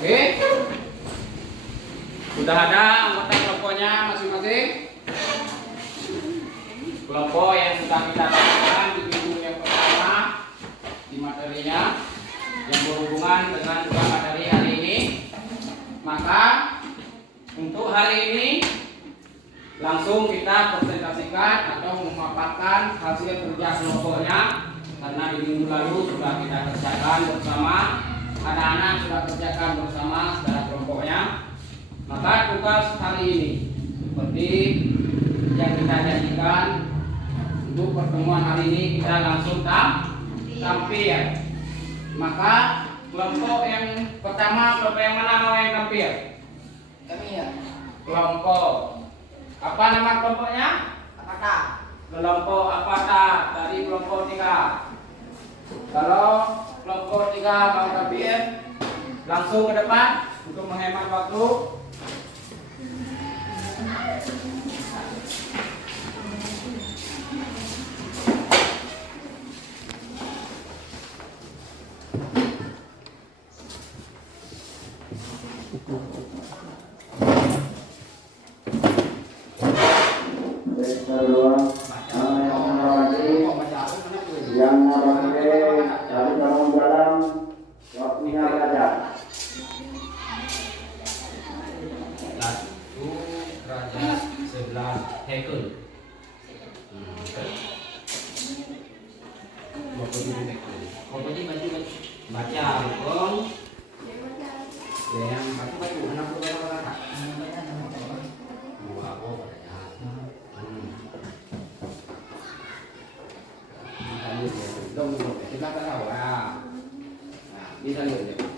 Oke, sudah ada anggota kelompoknya masing-masing. Kelompok yang sudah kita lakukan di minggu yang pertama di materinya yang berhubungan dengan materi hari ini. Maka untuk hari ini langsung kita presentasikan atau memaparkan hasil kerja kelompoknya, karena di minggu lalu sudah kita kerjakan bersama. Anak-anak sudah kerjakan bersama secara kelompoknya. Maka tugas hari ini seperti yang kita janjikan untuk pertemuan hari ini, kita langsung tampil. Maka kelompok yang pertama, kelompok yang mana mau yang tampil? Kami ya. Kelompok apa nama kelompoknya? Apatah. Kelompok Apatah dari kelompok 3. Kalau kelompok 3 mau tampil, langsung ke depan untuk menghemat waktu.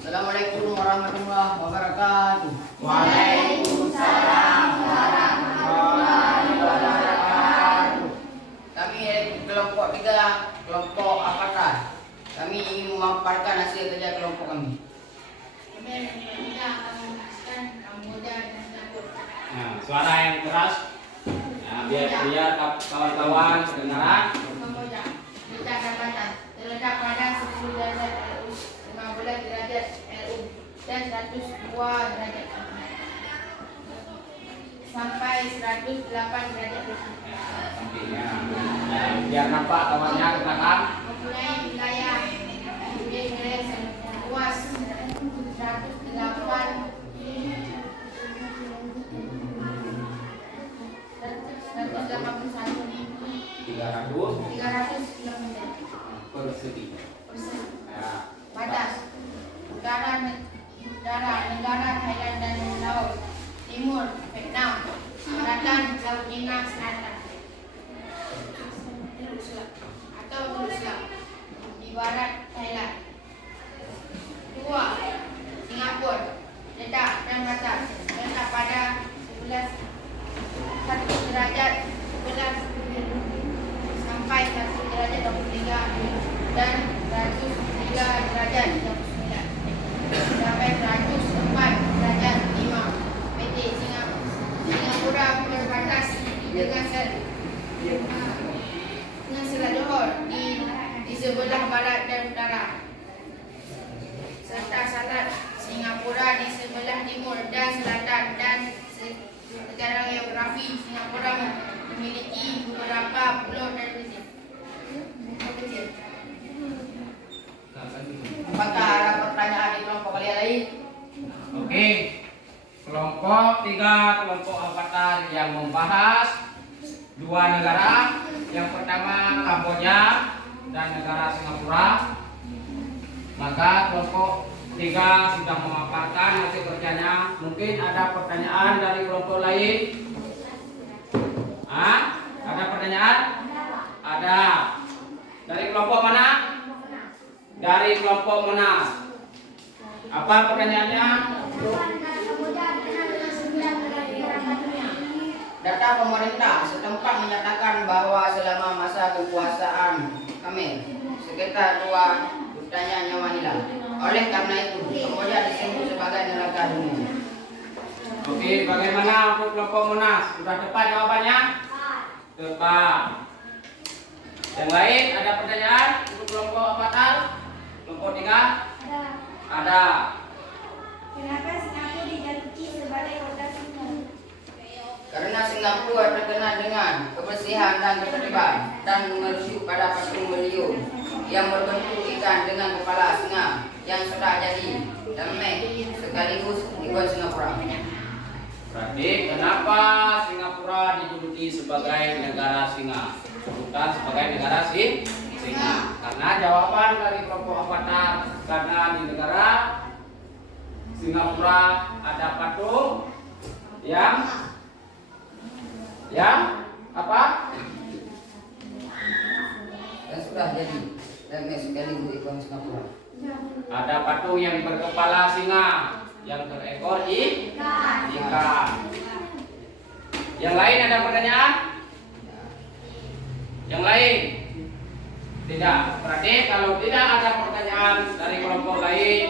Assalamualaikum warahmatullahi wabarakatuh. Waalaikumsalam warahmatullahi wabarakatuh. Kami dari kelompok 3, kelompok Apatah. Kami ingin memaparkan hasil kerja kelompok kami. Nah, suara yang keras, nah, biar kawan-kawan kedengaran. Terletak pada 10 sampai 108 derajat lebih. Sampingnya. Biar nampak kawannya ke belakang. Mempunyai wilayah Inggris luas 108 300 km persegi. Ya. batas udara negara Thailand dan Laos Timur Vietnam Daratan Laut Cina Selatan atau Russia di barat Thailand. 2. Singapura letak dan batas letak pada 1 derajat 11 sampai 1 derajat 23 dan 103 derajat 39 sampai 104 derajat 5 PT Singapura berbatas dengan Selat Johor di sebelah barat dan utara serta Selat Singapura di sebelah timur dan selatan dan secara geografi Singapura memiliki beberapa pulau dan kecil. Apakah ada pertanyaan di kelompok kalian lain? Oke. Kelompok 3, kelompok avatar yang membahas 2 negara. Yang pertama Kamboja dan negara Singapura. Maka kelompok 3 sudah memaparkan hasil kerjanya. Mungkin ada pertanyaan dari kelompok lain? Ada pertanyaan? Ada. Dari kelompok mana? Dari kelompok Monas. Apa pertanyaannya? Data pemerintah setempat menyatakan bahwa selama masa kekuasaan Khmer sekitar 2 jutanya nyawa hilang. Oleh karena itu, Kamboja disebut sebagai neraka dunia. Oke, bagaimana untuk kelompok Monas? Sudah tepat jawabannya? Tepat. Yang lain ada pertanyaan untuk kelompok avatar? Kelompok 3? Ada. Kenapa Singapura dijuluki sebagai kota singa? Karena Singapura terkenal dengan kebersihan dan ketertiban dan merujuk pada patung beliau yang berbentuk ikan dengan kepala singa yang sudah jadi damai sekaligus ikon Singapura. Berarti kenapa Singapura dijuluki sebagai negara singa, bukan sebagai negara singa? Karena jawaban dari kelompok avatar, karena di negara Singapura ada patung yang apa? Yang sudah jadi damai sekaligus ikon Singapura. Ada patung yang berkepala singa, yang berekor ikan. Yang lain ada pertanyaan? Yang lain? Tidak. Berarti kalau tidak ada pertanyaan dari kelompok lain,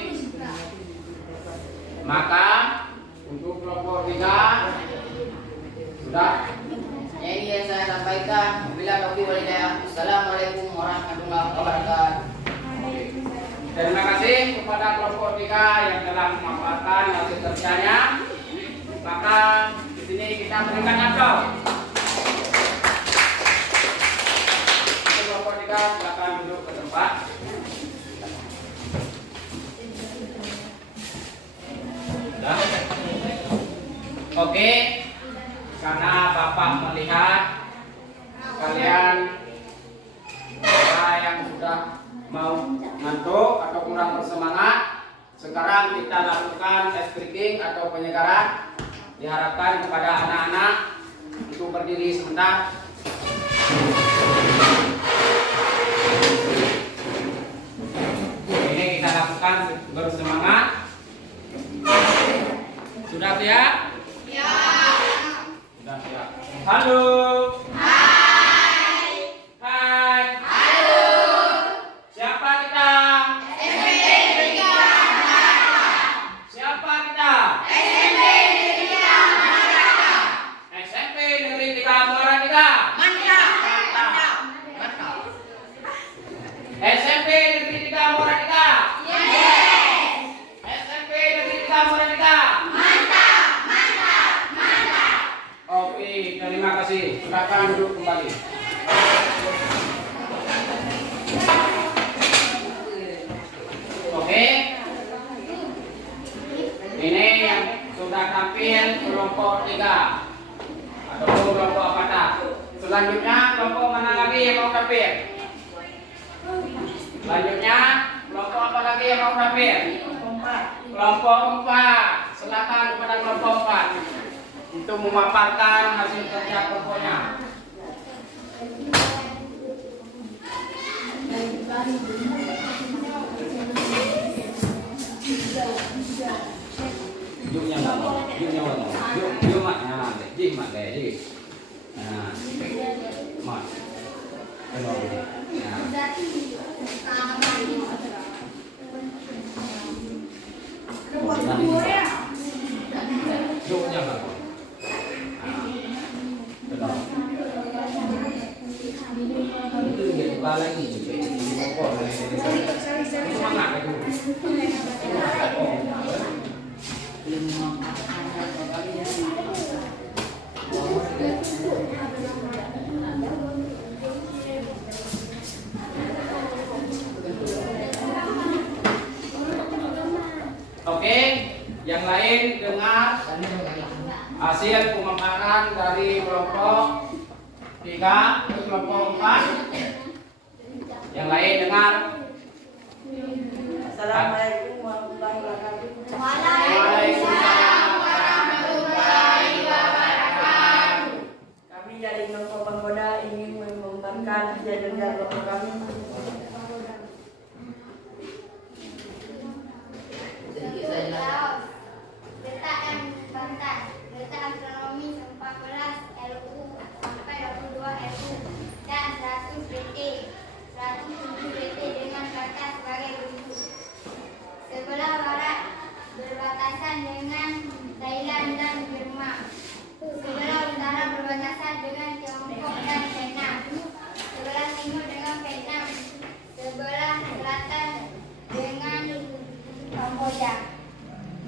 maka untuk kelompok 3 sudah. Ini yang saya sampaikan. Bila taufiq wal hidayah. Assalamualaikum warahmatullahi wabarakatuh. Terima kasih kepada kelompok 3 yang telah memaparkan hasil kerjanya. Maka di sini kita berikan aplaus. Kelompok 3 silakan duduk ke tempat. Sudah. Oke. Karena Bapak melihat kalian yang sudah mau ngantuk atau kurang bersemangat, sekarang kita lakukan tes breaking atau penyegaran. Diharapkan kepada anak-anak untuk berdiri sebentar. Ini kita lakukan bersemangat. Sudah siap? Ya. Sudah siap. Halo. kelompok 3 ataupun kelompok 4. Selanjutnya kelompok mana lagi yang mau tapir? Selanjutnya kelompok apa lagi yang mau tapir? Kelompok 4. Silakan kepada kelompok 4 untuk memaparkan hasil kerja kelompoknya. Yuknya mana? Yuk mak, nah, mak deh. Nah, mak. Yuknya mana? Itu dia kepala ini juga. Semangat itu. Oke, yang lain dengar hasil pemaparan dari kelompok 3 ke kelompok 4. Yang lain dengar. Assalamualaikum warahmatullahi wabarakatuh. Waalaikumsalam warahmatullahi wabarakatuh. Kami dari kelompok penggoda ingin mengumumkan hasil kerja kelompok kami. Letak dan bantas, letak astronomi 14 LU sampai 22 LU dan 100 BT, 107 BT dengan kata sebagai berikut. Sebelah barat berbatasan dengan Thailand dan Burma. Sebelah utara berbatasan dengan Tiongkok dan Vietnam. Sebelah timur dengan Vietnam. Sebelah selatan dengan Kamboja.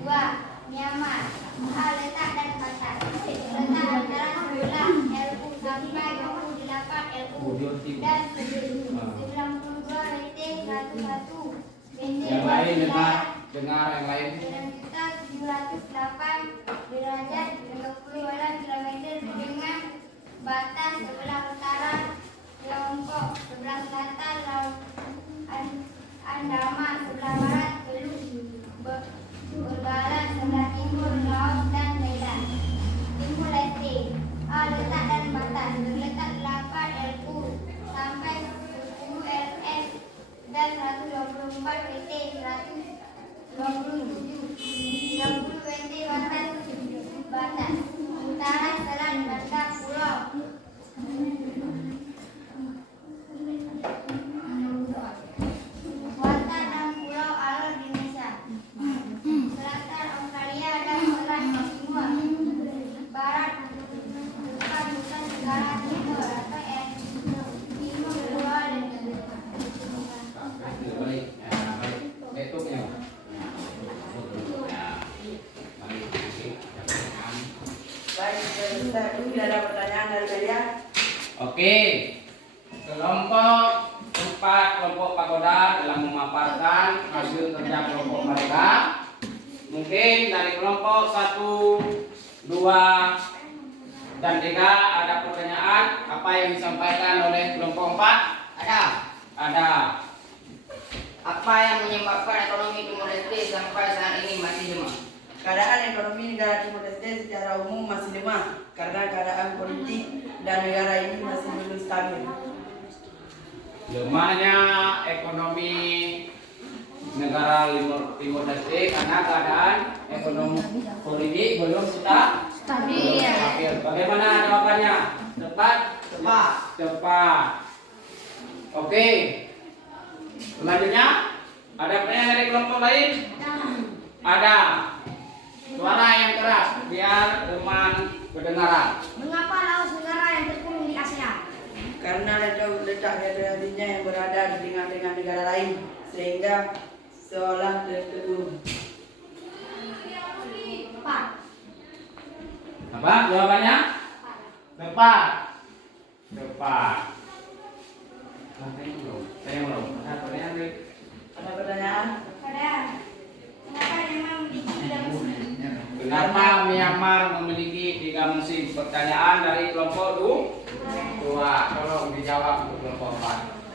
2. Myanmar. Letak dan batas. Letak antara sebelah LU sampai 28 LU dan 92 BT 101 BT. Yang lain dengar yang lain. Dengan kita 708 derajat 28 km dengan batas sebelah utara Tiongkok, sebelah selatan Laut Andaman, sebelah barat Teluk Berbalan, sebelah timur Laos dan Thailand. Timur Leste. Letak dan batas terletak 8 LU sampai 10 LS dan 124 BT 127 30 BT batas utara Selat Banda Pulau. Kuartal dan Pulau Alor di Indonesia. Selatan Australia dan Selat Timur. Barat bukan Negara Timur atau Timur Luar dan Baik, tidak ada pertanyaan dari kalian. Oke, kelompok 4 kelompok pagoda telah memaparkan hasil kerja kelompok mereka. Mungkin dari kelompok 1, 2, dan 3 ada pertanyaan apa yang disampaikan oleh kelompok 4? Ada. Apa yang menyebabkan ekonomi Timor Leste sampai saat ini masih lemah? Keadaan ekonomi negara Timor Leste secara umum masih lemah karena keadaan politik dan negara ini masih belum stabil. Lemahnya ekonomi negara Timor Leste karena keadaan ekonomi politik belum stabil. Bagaimana jawabannya? Tepat. Oke. Selanjutnya ada pertanyaan dari kelompok lain? Ada. Suara yang keras biar teman kedengaran. Mengapa Laos negara yang terkurung di ASEAN? Karena letak geografinya yang berada di tengah-tengah negara lain sehingga seolah terkurung. Tepat. Apa jawabannya? Tepat. Saya belum. Ada pertanyaan nih? Ada pertanyaan? Kenapa Myanmar memiliki tidak muslim? Kenapa Myanmar memiliki pertanyaan dari kelompok 2. Tolong dijawab untuk kelompok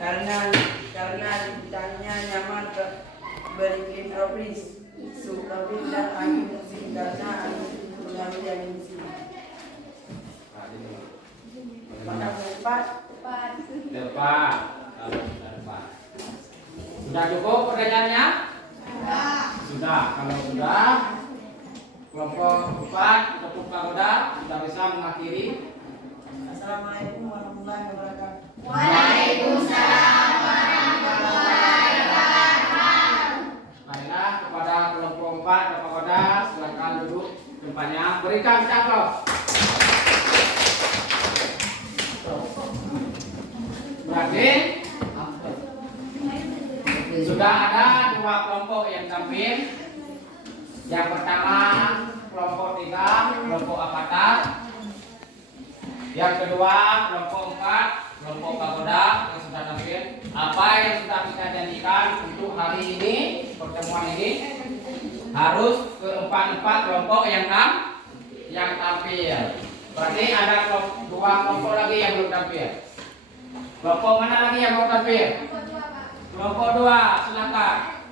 4. Karena ditanya nyaman beriklim tropis, subtropis dan angin musim karena angin mengambil angin musim. Pada empat. Depan. Sudah cukup pertanyaannya? Sudah. Kalau sudah, kelompok 4 tepuk pagoda sudah bisa mengakhiri. Assalamualaikum warahmatullahi wabarakatuh. Waalaikumsalam warahmatullahi wabarakatuh. Baiklah, kepada kelompok 4 tepuk pagoda, silakan duduk tempatnya. Berikan aplaus. Berarti sudah ada 2 kelompok yang tampil. Yang pertama kelompok 3, kelompok Avatar. Yang kedua kelompok 4, kelompok pagoda yang sudah tampil. Apa yang sudah kita janjikan untuk hari ini, pertemuan ini harus ke-4 kelompok yang tampil. Berarti ada 2 kelompok lagi yang belum tampil. Kelompok mana lagi yang mau tampil? Kelompok 2, silakan.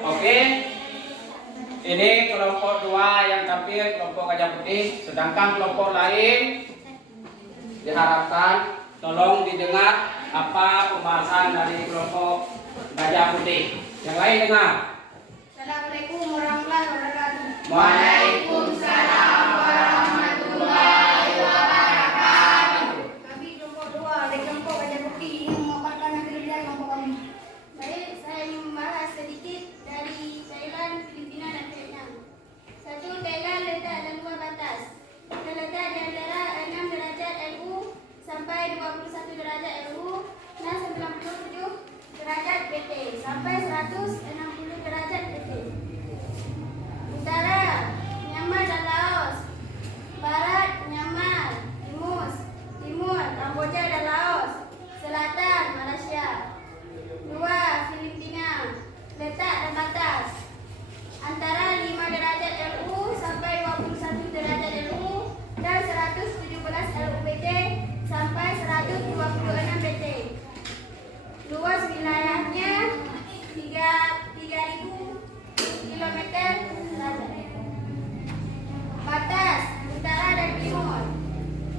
Oke, ini kelompok 2 yang tampil, kelompok Gajah Putih. Sedangkan kelompok lain diharapkan tolong didengar apa pembahasan dari kelompok Gajah Putih. Yang lain dengar. Assalamualaikum warahmatullahi wabarakatuh. Waalaikumsalam warahmatullahi wabarakatuh. Kami kelompok 2 dari kelompok Gajah Putih ingin memaparkan kelebihan kelompok kami. Baik, saya ingin membahas sedikit dari Thailand, Filipina dan Vietnam. 1. Thailand letak dan 2 batas. Terletak di antara 6 derajat LU sampai 21 derajat LU dan 97 derajat BT sampai 160 derajat BT. Utara Myanmar dan Laos. Barat Myanmar, Timur Kamboja dan Laos. Selatan Malaysia. 2. Filipina letak dan batas antara 5 derajat LU sampai 21 derajat LU dan 117 LUBT sampai 126 BT. Luas wilayahnya 3.000 km persegi. Batas utara dan timur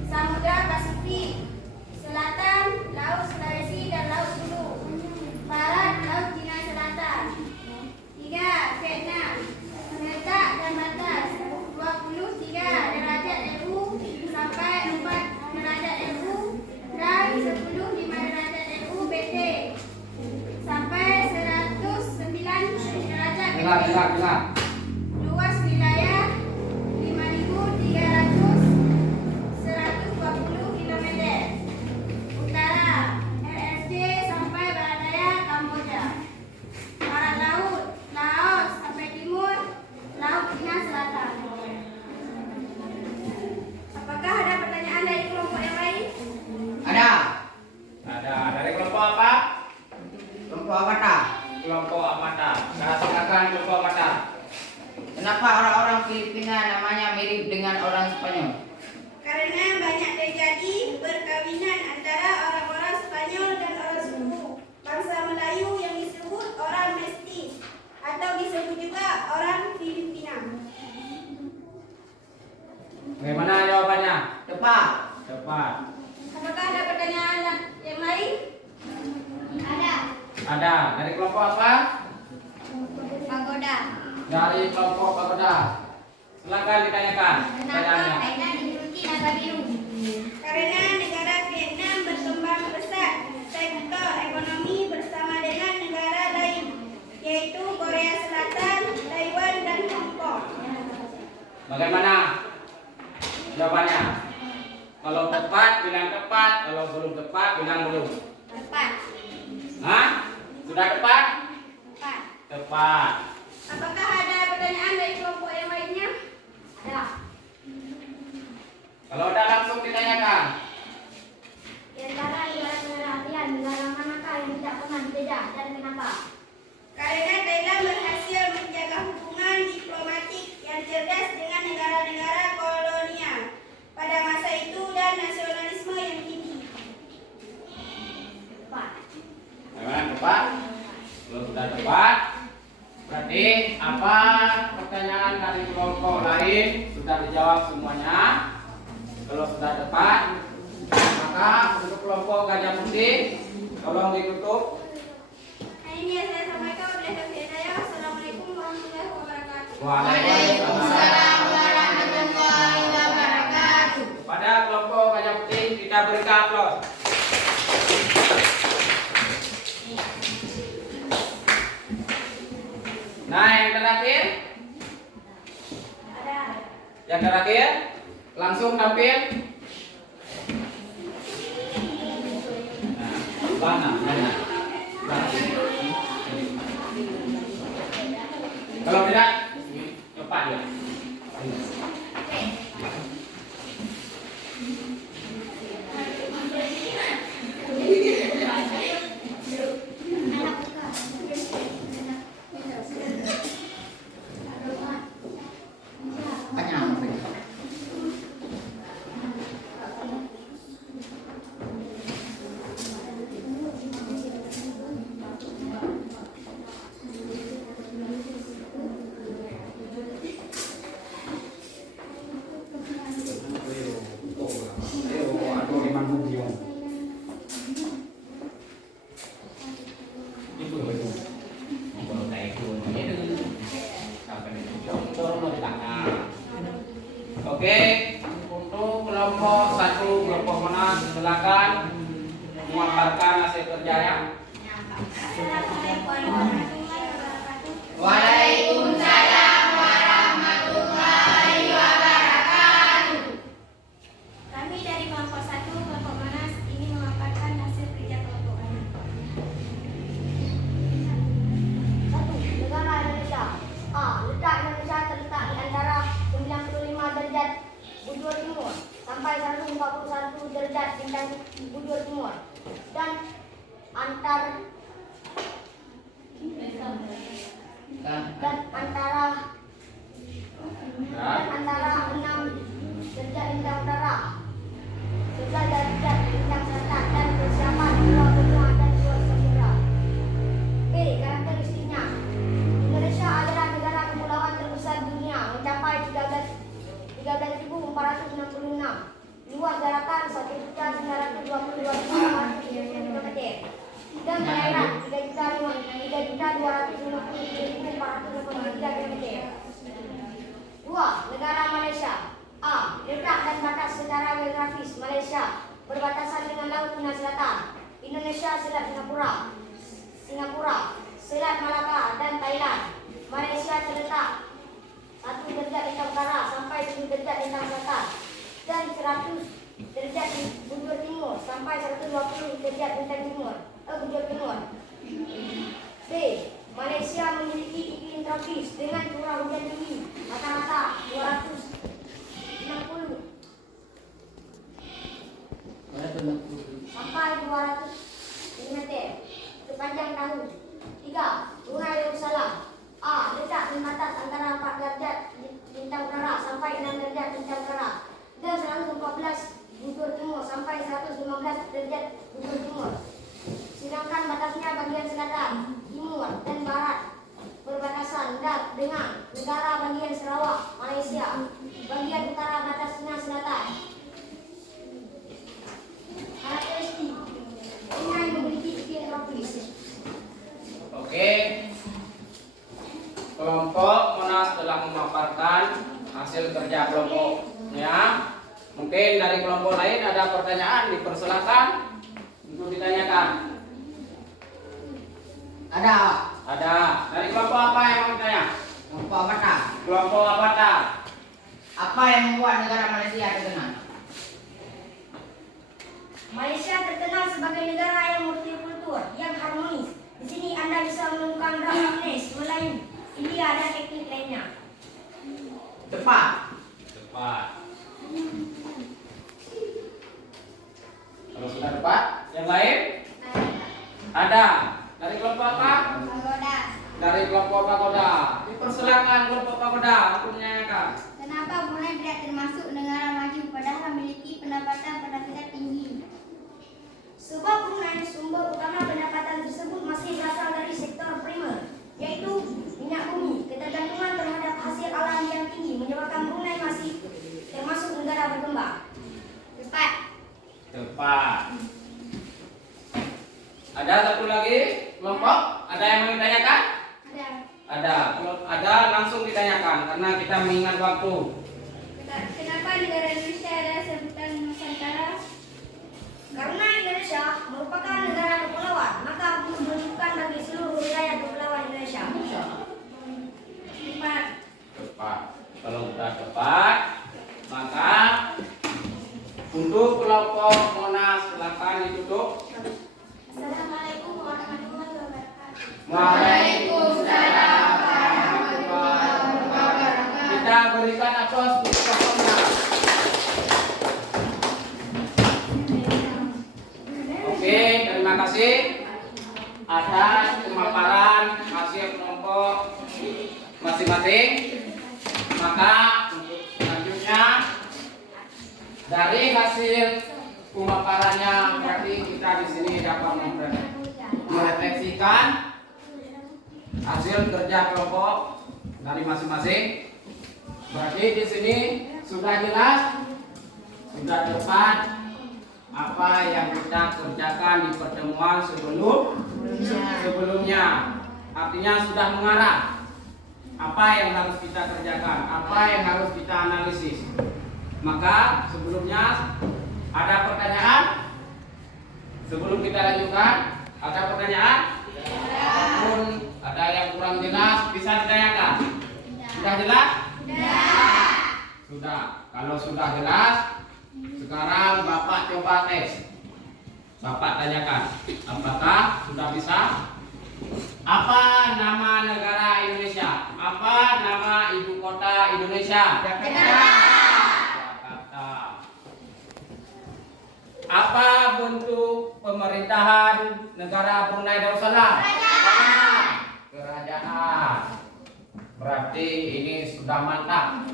Samudra Pasifik. Selatan Laut Sulawesi dan Laut Sulu. Barat Laut Cina Selatan. 3. Vietnam letak dan batas 23 derajat LU sampai 4 derajat LU dan 15 derajat LU BT sampai 109 derajat BT. Dengar. Luas wilayah 120 km. Utara RRC sampai barat daya Kamboja. Barat laut Laos sampai timur Laut Cina Selatan. Apakah ada pertanyaan dari kelompok yang lain? Ada. Dari kelompok apa? Kelompok Avatar. Kelompok Avatar. Silakan kelompok Avatar. Kenapa orang-orang Filipina namanya mirip dengan orang Spanyol? Karena banyak terjadi perkawinan antara orang-orang Spanyol dan orang suku bangsa Melayu yang disebut orang Mestis atau disebut juga orang Filipina. Bagaimana jawabannya? Tepat. Apakah ada pertanyaan yang lain? Ada. Dari kelompok apa? Pagoda. Dari kelompok pagoda. Silakan ditanyakan pertanyaannya. Thailand digeluti naga biru? Karena negara Vietnam berkembang pesat sektor ekonomi bersama dengan negara lain, yaitu Korea Selatan, Taiwan, dan Hong Kong. Bagaimana jawabannya? Kalau tepat bilang tepat, kalau belum tepat bilang belum. Tepat. Hah? Sudah tepat? Tepat. Tepat. Apakah ada pertanyaan dari kelompok yang lainnya? Ada. Kalau ada langsung ditanyakan. Di antara negara-negara ASEAN, negara manakah yang tidak pernah dijajah dan kenapa? Karena Thailand berhasil menjaga hubungan diplomatik yang cerdas dengan negara-negara kolonial pada masa itu dan nasionalisme yang tinggi. Tepat. Bagaimana tepat? Kalau sudah tepat, berarti apa pertanyaan dari kelompok lain sudah dijawab semuanya. Kalau sudah tepat, maka untuk kelompok Gajah Putih tolong ditutup. Nah, ini yang saya sampaikan. Assalamualaikum warahmatullahi wabarakatuh. Waalaikumsalam warahmatullahi wabarakatuh. Pada kelompok Gajah Putih kita berikan aplaus. Nah, yang terakhir, yang terakhir langsung tampil. Nah, mana? Kalau tidak, cepat ya. Oke, untuk kelompok satu kelompok Monas silakan memaparkan hasil kerjanya. Waalaikumsalam warahmatullahi wabarakatuh. Kami dari kelompok 1 kelompok Monas ini memaparkan hasil kerja kelompok kami. 1. Negara Indonesia. A. Letak Indonesia terletak di antara 95 derajat bujur timur sampai 141 derajat bintang bujur timur dan antara 6 derajat bintang utara, 11 derajat bintang selatan dan persiapan dua benua dan dua samudra. B. Karakteristiknya. Indonesia adalah negara kepulauan terbesar dunia mencapai 13.466, luas daratan 1.922.400 km dan perairan 3.250.483 km. 2. Negara Malaysia. A. Letak dan batas secara geografis. Malaysia berbatasan dengan Laut Cina Selatan, Indonesia, Selat Singapura, Selat Malaka dan Thailand. Malaysia terletak 1 derajat bintang utara sampai 7 derajat bintang selatan dan 100 derajat bujur timur sampai 120 derajat bintang bujur timur. B. Malaysia memiliki iklim tropis dengan curah hujan tinggi rata-rata 260 sampai 200 mm sepanjang tahun. 3. Brunei Darussalam. A. Letak di batas antara 4 derajat bintang utara sampai 6 derajat bintang utara dan 114 bujur timur sampai 115 derajat bujur timur. Sedangkan batasnya bagian selatan, timur, dan barat berbatasan dengan negara bagian Sarawak, Malaysia. Bagian utara batasnya selatan. Karakteristik Brunei memiliki iklim tropis. Oke, kelompok Monas telah memaparkan hasil kerja kelompoknya. Mungkin dari kelompok lain ada pertanyaan, dipersilakan untuk ditanyakan. Ada. Ada. Dari kelompok apa yang mau ditanya? Kelompok Avatar. Kelompok Avatar. Apa yang membuat negara Malaysia terkenal? Malaysia terkenal sebagai negara yang multikultur, yang harmonis. Di sini Anda bisa menemukan ragam ras, Melayu, India, dan etnik lainnya. Tepat. Tepat. Kalau sudah tepat, yang lain? Ada. Dari kelompok apa? Pagoda. Dari kelompok Pagoda. Dipersilakan kelompok Pagoda untuk menanyakan. Kenapa Brunei tidak termasuk negara maju padahal memiliki pendapatan per kapita tinggi? Sebab Brunei sumber utama pendapatan tersebut masih berasal dari sektor primer, yaitu minyak bumi. Ketergantungan terhadap hasil alam yang tinggi menyebabkan Brunei masih termasuk negara berkembang. Tepat. Tepat. Ada satu lagi kelompok? Ada yang mau ditanyakan? Ada. Ada. Kalau ada langsung ditanyakan karena kita mengingat waktu. Kenapa negara Indonesia ada sebutan Nusantara? Karena Indonesia merupakan negara kepulauan, maka menunjukkan bagi seluruh wilayah kepulauan Indonesia. Tepat. Tepat. Kalau sudah tepat, maka untuk kelompok Monas silakan ditutup. Assalamualaikum warahmatullahi wabarakatuh. Waalaikumsalam warahmatullahi wabarakatuh. Kita berikan aplaus untuk kelompoknya. Oke, terima kasih atas pemaparan hasil kelompok masing-masing. Maka untuk selanjutnya dari hasil pemaparannya berarti kita di sini dapat merefleksikan hasil kerja kelompok dari masing-masing. Berarti di sini sudah jelas, sudah tepat apa yang kita kerjakan di pertemuan sebelumnya. Artinya sudah mengarah apa yang harus kita kerjakan, apa yang harus kita analisis. Maka sebelumnya ada pertanyaan? Sebelum kita lanjutkan, ada pertanyaan? Ataupun ada yang kurang jelas bisa ditanyakan. Sudah jelas? Sudah. Kalau sudah jelas, sekarang Bapak coba tes. Bapak tanyakan, apakah sudah bisa? Apa nama negara Indonesia? Apa nama ibu kota Indonesia? Jakarta. Apa bentuk pemerintahan negara Brunei Darussalam? Kerajaan. Berarti ini sudah mantap.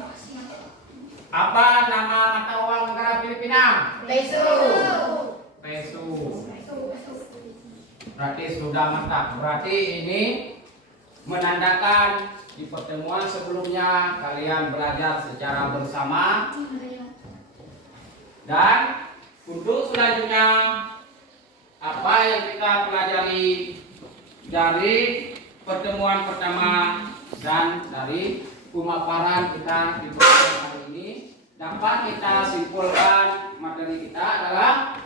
Apa nama mata uang negara Filipina? Peso. Peso. Berarti sudah mantap. Berarti ini menandakan di pertemuan sebelumnya kalian belajar secara bersama. Dan untuk selanjutnya apa yang kita pelajari dari pertemuan pertama dan dari pemaparan kita di pertemuan hari ini dapat kita simpulkan materi kita adalah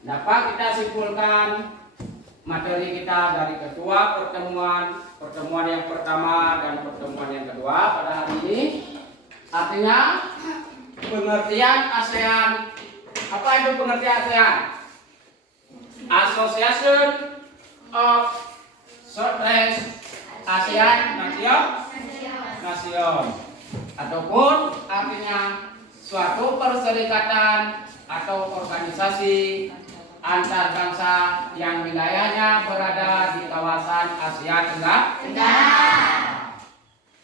dapat kita simpulkan materi kita dari ketua pertemuan yang pertama dan pertemuan yang kedua pada hari ini. Artinya pengertian ASEAN. Apa itu pengertian ASEAN? Association of Southeast Asian Nation, ataupun artinya suatu perserikatan atau organisasi antar bangsa yang wilayahnya berada di kawasan Asia Tenggara.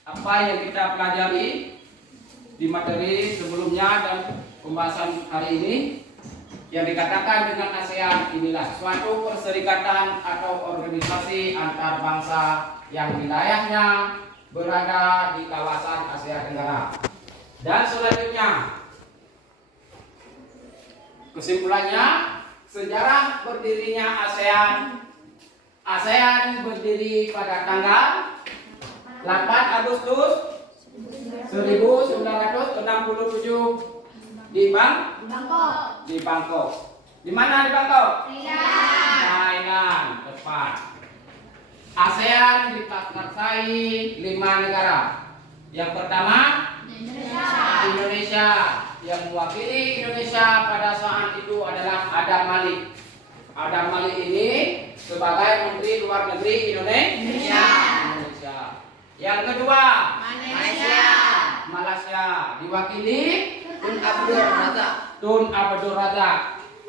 Apa yang kita pelajari di materi sebelumnya dan pembahasan hari ini Yang dikatakan dengan ASEAN inilah suatu perserikatan atau organisasi antar bangsa yang wilayahnya berada di kawasan Asia Tenggara. Dan selanjutnya, kesimpulannya, sejarah berdirinya ASEAN. ASEAN berdiri pada tanggal 8 Agustus 1967 di Bangkok. Di mana di Bangkok? Thailand, tepat. ASEAN dipakai 5 negara. Yang pertama, Indonesia. Yang mewakili Indonesia pada saat itu adalah Adam Malik. Adam Malik ini sebagai Menteri Luar Negeri Indonesia. Yang kedua, Malaysia diwakili Tun Abdul Razak.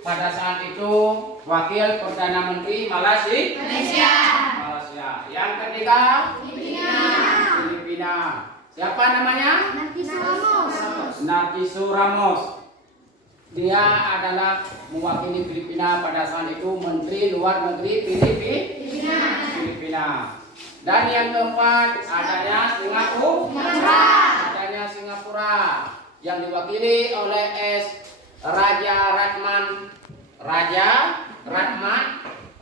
Pada saat itu Wakil Perdana Menteri Malaysia. Yang ketiga, Filipina. Siapa namanya? Narciso Ramos. Dia adalah mewakili Filipina pada saat itu Menteri Luar Negeri Filipina. Dan yang keempat adanya Singapura yang diwakili oleh Raja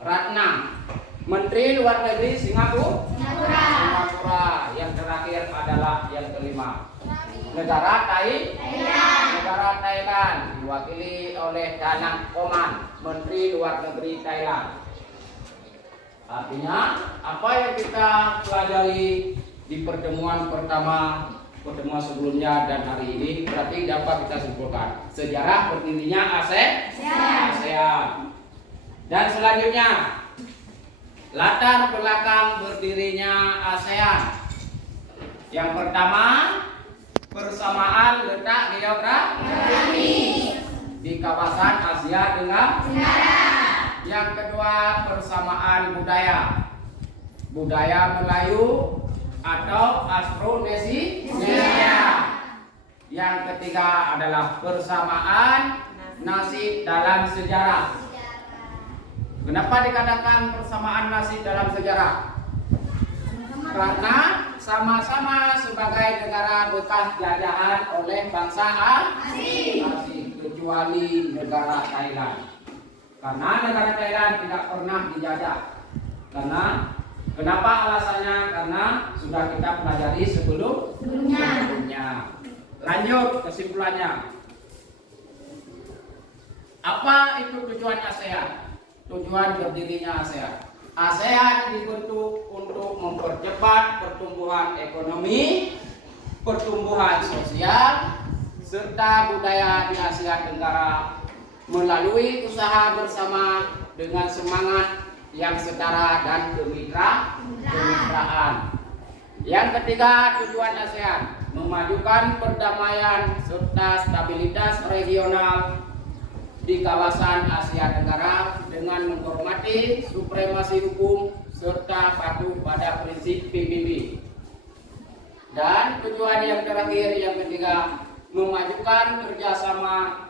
Ratnam, Menteri Luar Negeri Singapura. Yang terakhir adalah yang kelima, negara Thailand diwakili oleh Danang Koman, Menteri Luar Negeri Thailand. Artinya apa yang kita pelajari di pertemuan pertama, pertemuan sebelumnya dan hari ini berarti dapat kita simpulkan sejarah berdirinya ASEAN. Dan selanjutnya latar belakang berdirinya ASEAN. Yang pertama, persamaan letak geografis di kawasan Asia Tenggara. Yang kedua, persamaan budaya Melayu atau Austronesia. Yang ketiga adalah persamaan nasib dalam sejarah. Kenapa dikatakan persamaan nasib dalam sejarah? Karena sama-sama sebagai negara bekas jajahan oleh bangsa asing, kecuali negara Thailand. Karena negara Thailand tidak pernah dijajah. Kenapa alasannya? Karena sudah kita pelajari sebelumnya. Lanjut kesimpulannya. Apa itu tujuan ASEAN? Tujuan berdirinya ASEAN. ASEAN dibentuk untuk mempercepat pertumbuhan ekonomi, pertumbuhan sosial, serta budaya di Asia Tenggara melalui usaha bersama dengan semangat yang setara dan kemitraan. Yang ketiga, tujuan ASEAN memajukan perdamaian serta stabilitas regional di kawasan Asia Tenggara dengan menghormati supremasi hukum serta patuh pada prinsip PBB. Dan tujuan yang terakhir, yang ketiga, memajukan kerjasama,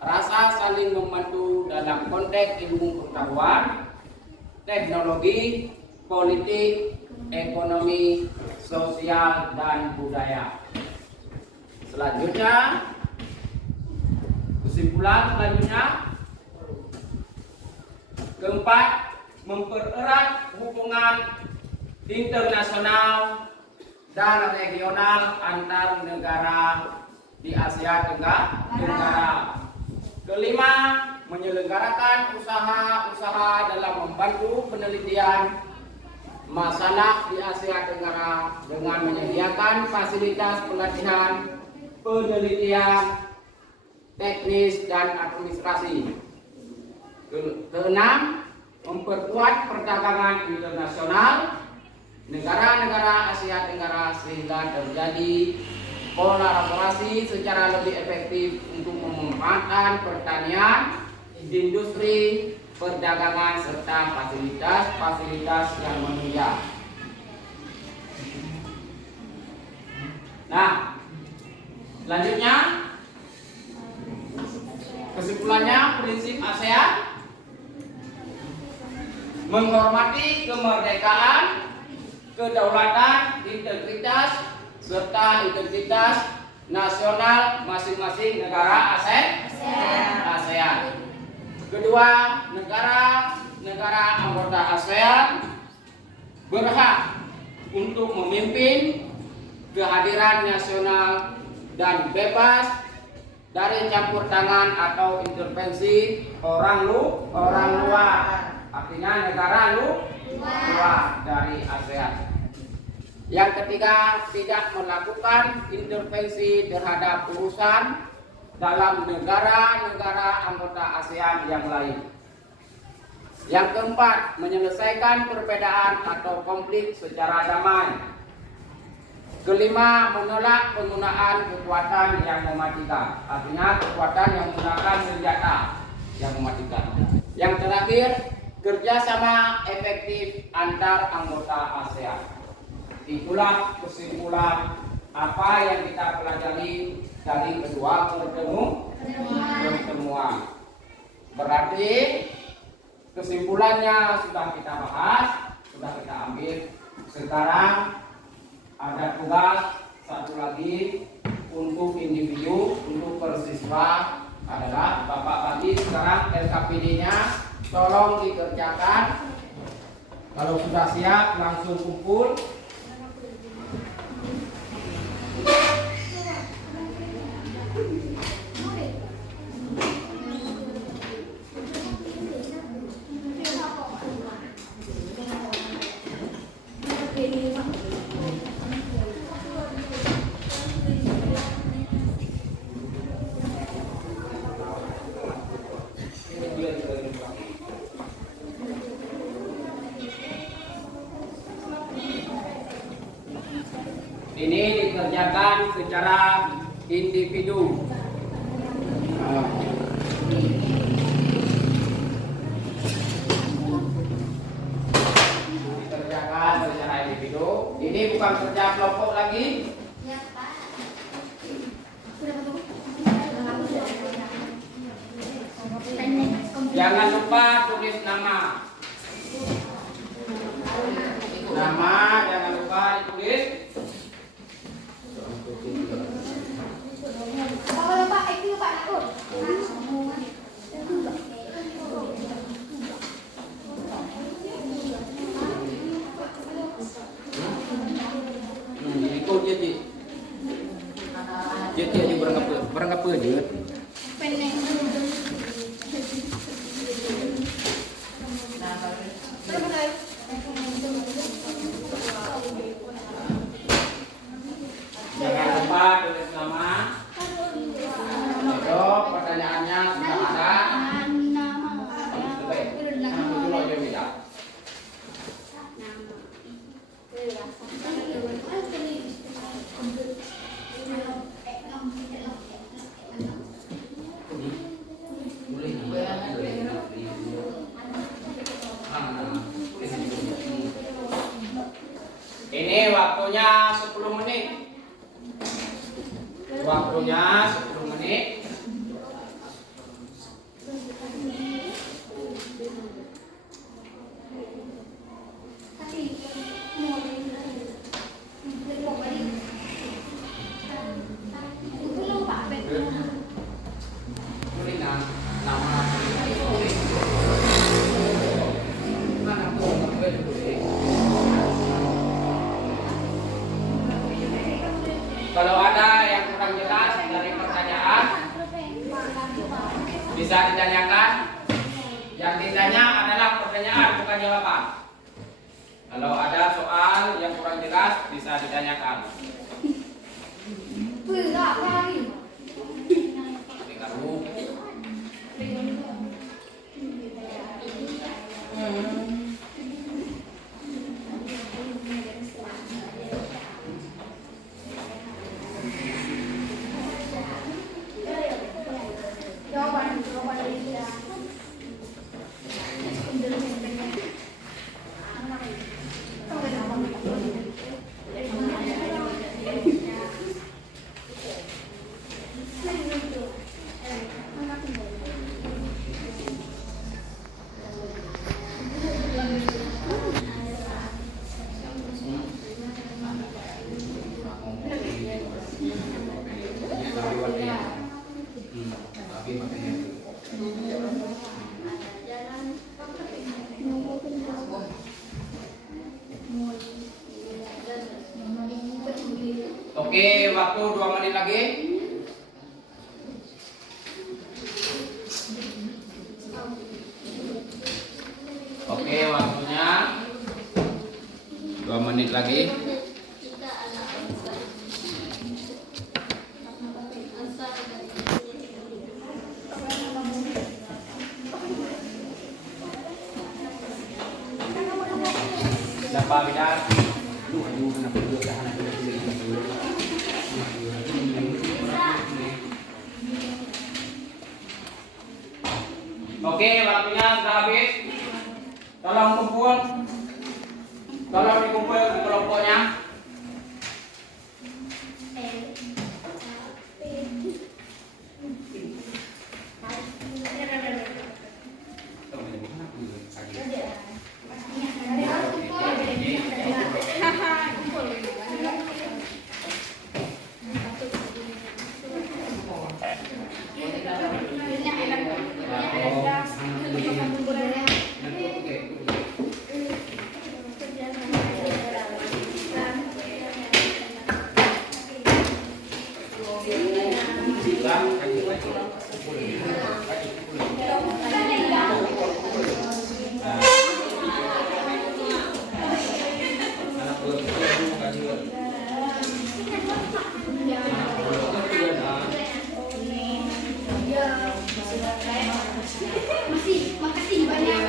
rasa saling membantu dalam konteks ilmu pengetahuan, teknologi, politik, ekonomi, sosial, dan budaya. Selanjutnya, kesimpulan selanjutnya, keempat, mempererat hubungan internasional dan regional antar negara di Asia Tenggara. Kelima, menyelenggarakan usaha-usaha dalam membantu penelitian masalah di Asia Tenggara dengan menyediakan fasilitas pelatihan, penelitian, teknis, dan administrasi. Keenam, memperkuat perdagangan internasional negara-negara Asia Tenggara sehingga terjadi kolaborasi secara lebih efektif untuk memanfaatkan pertanian, industri, perdagangan, serta fasilitas-fasilitas yang menunjang. Nah, selanjutnya kesimpulan kesimpulannya prinsip ASEAN menghormati kemerdekaan, kedaulatan, integritas, serta identitas nasional masing-masing negara ASEAN. Kedua, negara anggota ASEAN berhak untuk memimpin kehadiran nasional dan bebas dari campur tangan atau intervensi orang luar. Artinya negara luar dari ASEAN. Yang ketiga, tidak melakukan intervensi terhadap urusan dalam negara-negara anggota ASEAN yang lain. Yang keempat, menyelesaikan perbedaan atau konflik secara damai. Kelima, menolak penggunaan kekuatan yang mematikan. Artinya kekuatan yang menggunakan senjata yang mematikan. Yang terakhir, kerjasama efektif antar anggota ASEAN. Itulah kesimpulan apa yang kita pelajari dari kedua pertemuan. Berarti kesimpulannya sudah kita bahas, sudah kita ambil. Sekarang ada tugas satu lagi untuk individu, untuk persiswa adalah Bapak Bagi sekarang LKPD-nya tolong dikerjakan. Kalau sudah siap langsung kumpul. Ini dikerjakan secara individu. Dikerjakan secara individu. Ini bukan kerja kelompok lagi. Jangan lupa tulis nama. Nama jangan lupa ditulis. Jadi aja berangkat aja. Jangan lupa tulis nama. Itu pertanyaannya sudah ada. Ini waktunya 10 menit. Waktunya 10 menit. Kalau ada yang kurang jelas dari pertanyaan, bisa ditanyakan. Yang ditanya adalah pertanyaan, bukan jawaban. Kalau ada soal yang kurang jelas, bisa ditanyakan. waktu 2 menit lagi. Oke, waktunya 2 menit lagi. Siapa bidar? Oke, waktunya sudah habis. Tolong kumpul. Tolong dikumpul di kelompoknya. Makasih banyak.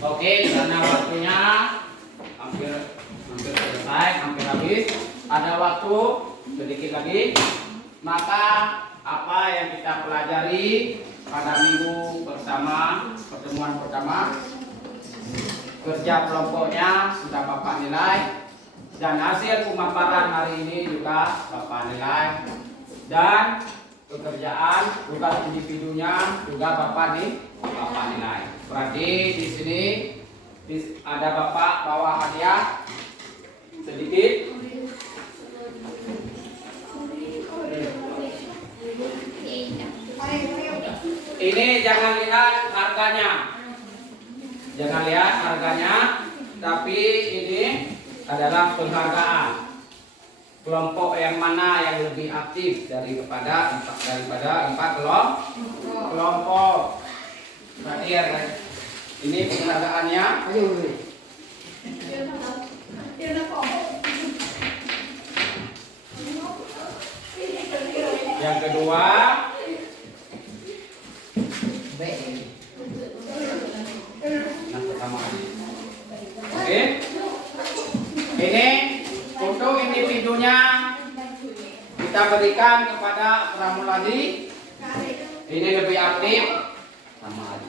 Oke, karena waktunya hampir selesai, hampir habis. Ada waktu sedikit lagi. Maka apa yang kita pelajari pada minggu pertama, pertemuan pertama, kerja kelompoknya sudah Bapak nilai, dan hasil pemaparan hari ini juga Bapak nilai, dan pekerjaan tugas individunya juga Bapak nilai. Berarti di sini ada Bapak bawa hadiah sedikit. Ini jangan lihat harganya. Jangan lihat harganya, tapi ini adalah penghargaan. Kelompok yang mana yang lebih aktif daripada 4 kelompok. Berarti ya, ini penghargaannya. Yang kedua, yang pertama. Oke. Ini untuk individunya kita berikan kepada Pramuladi. Ini lebih aktif sama aja.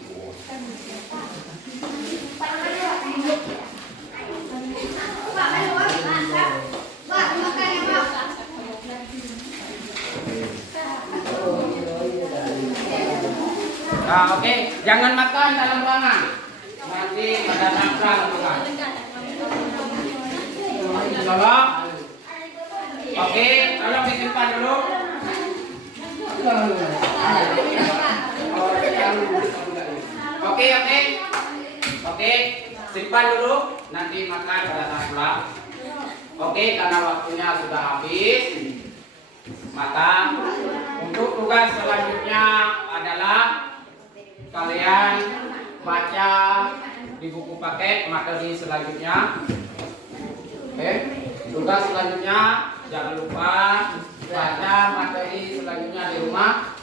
Nah, oke, jangan makan dalam ruangan. Nanti pada nafsu makan. Tolong. Oke, tolong disimpan dulu. Oke, simpan dulu. Nanti makan pada saat pulang. Oke, karena waktunya sudah habis, maka untuk tugas selanjutnya adalah kalian baca di buku paket materi selanjutnya. Oke, tugas selanjutnya jangan lupa baca materi selanjutnya di rumah,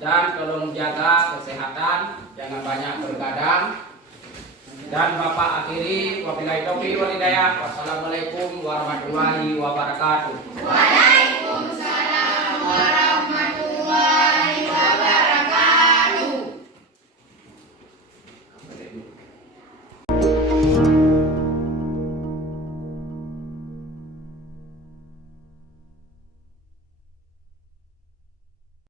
dan tolong jaga kesehatan, jangan banyak bergadang. Dan Bapak akhiri, wabillahi taufiq wal hidayah. Wassalamualaikum warahmatullahi wabarakatuh. Waalaikumsalam warahmatullahi wabarakatuh.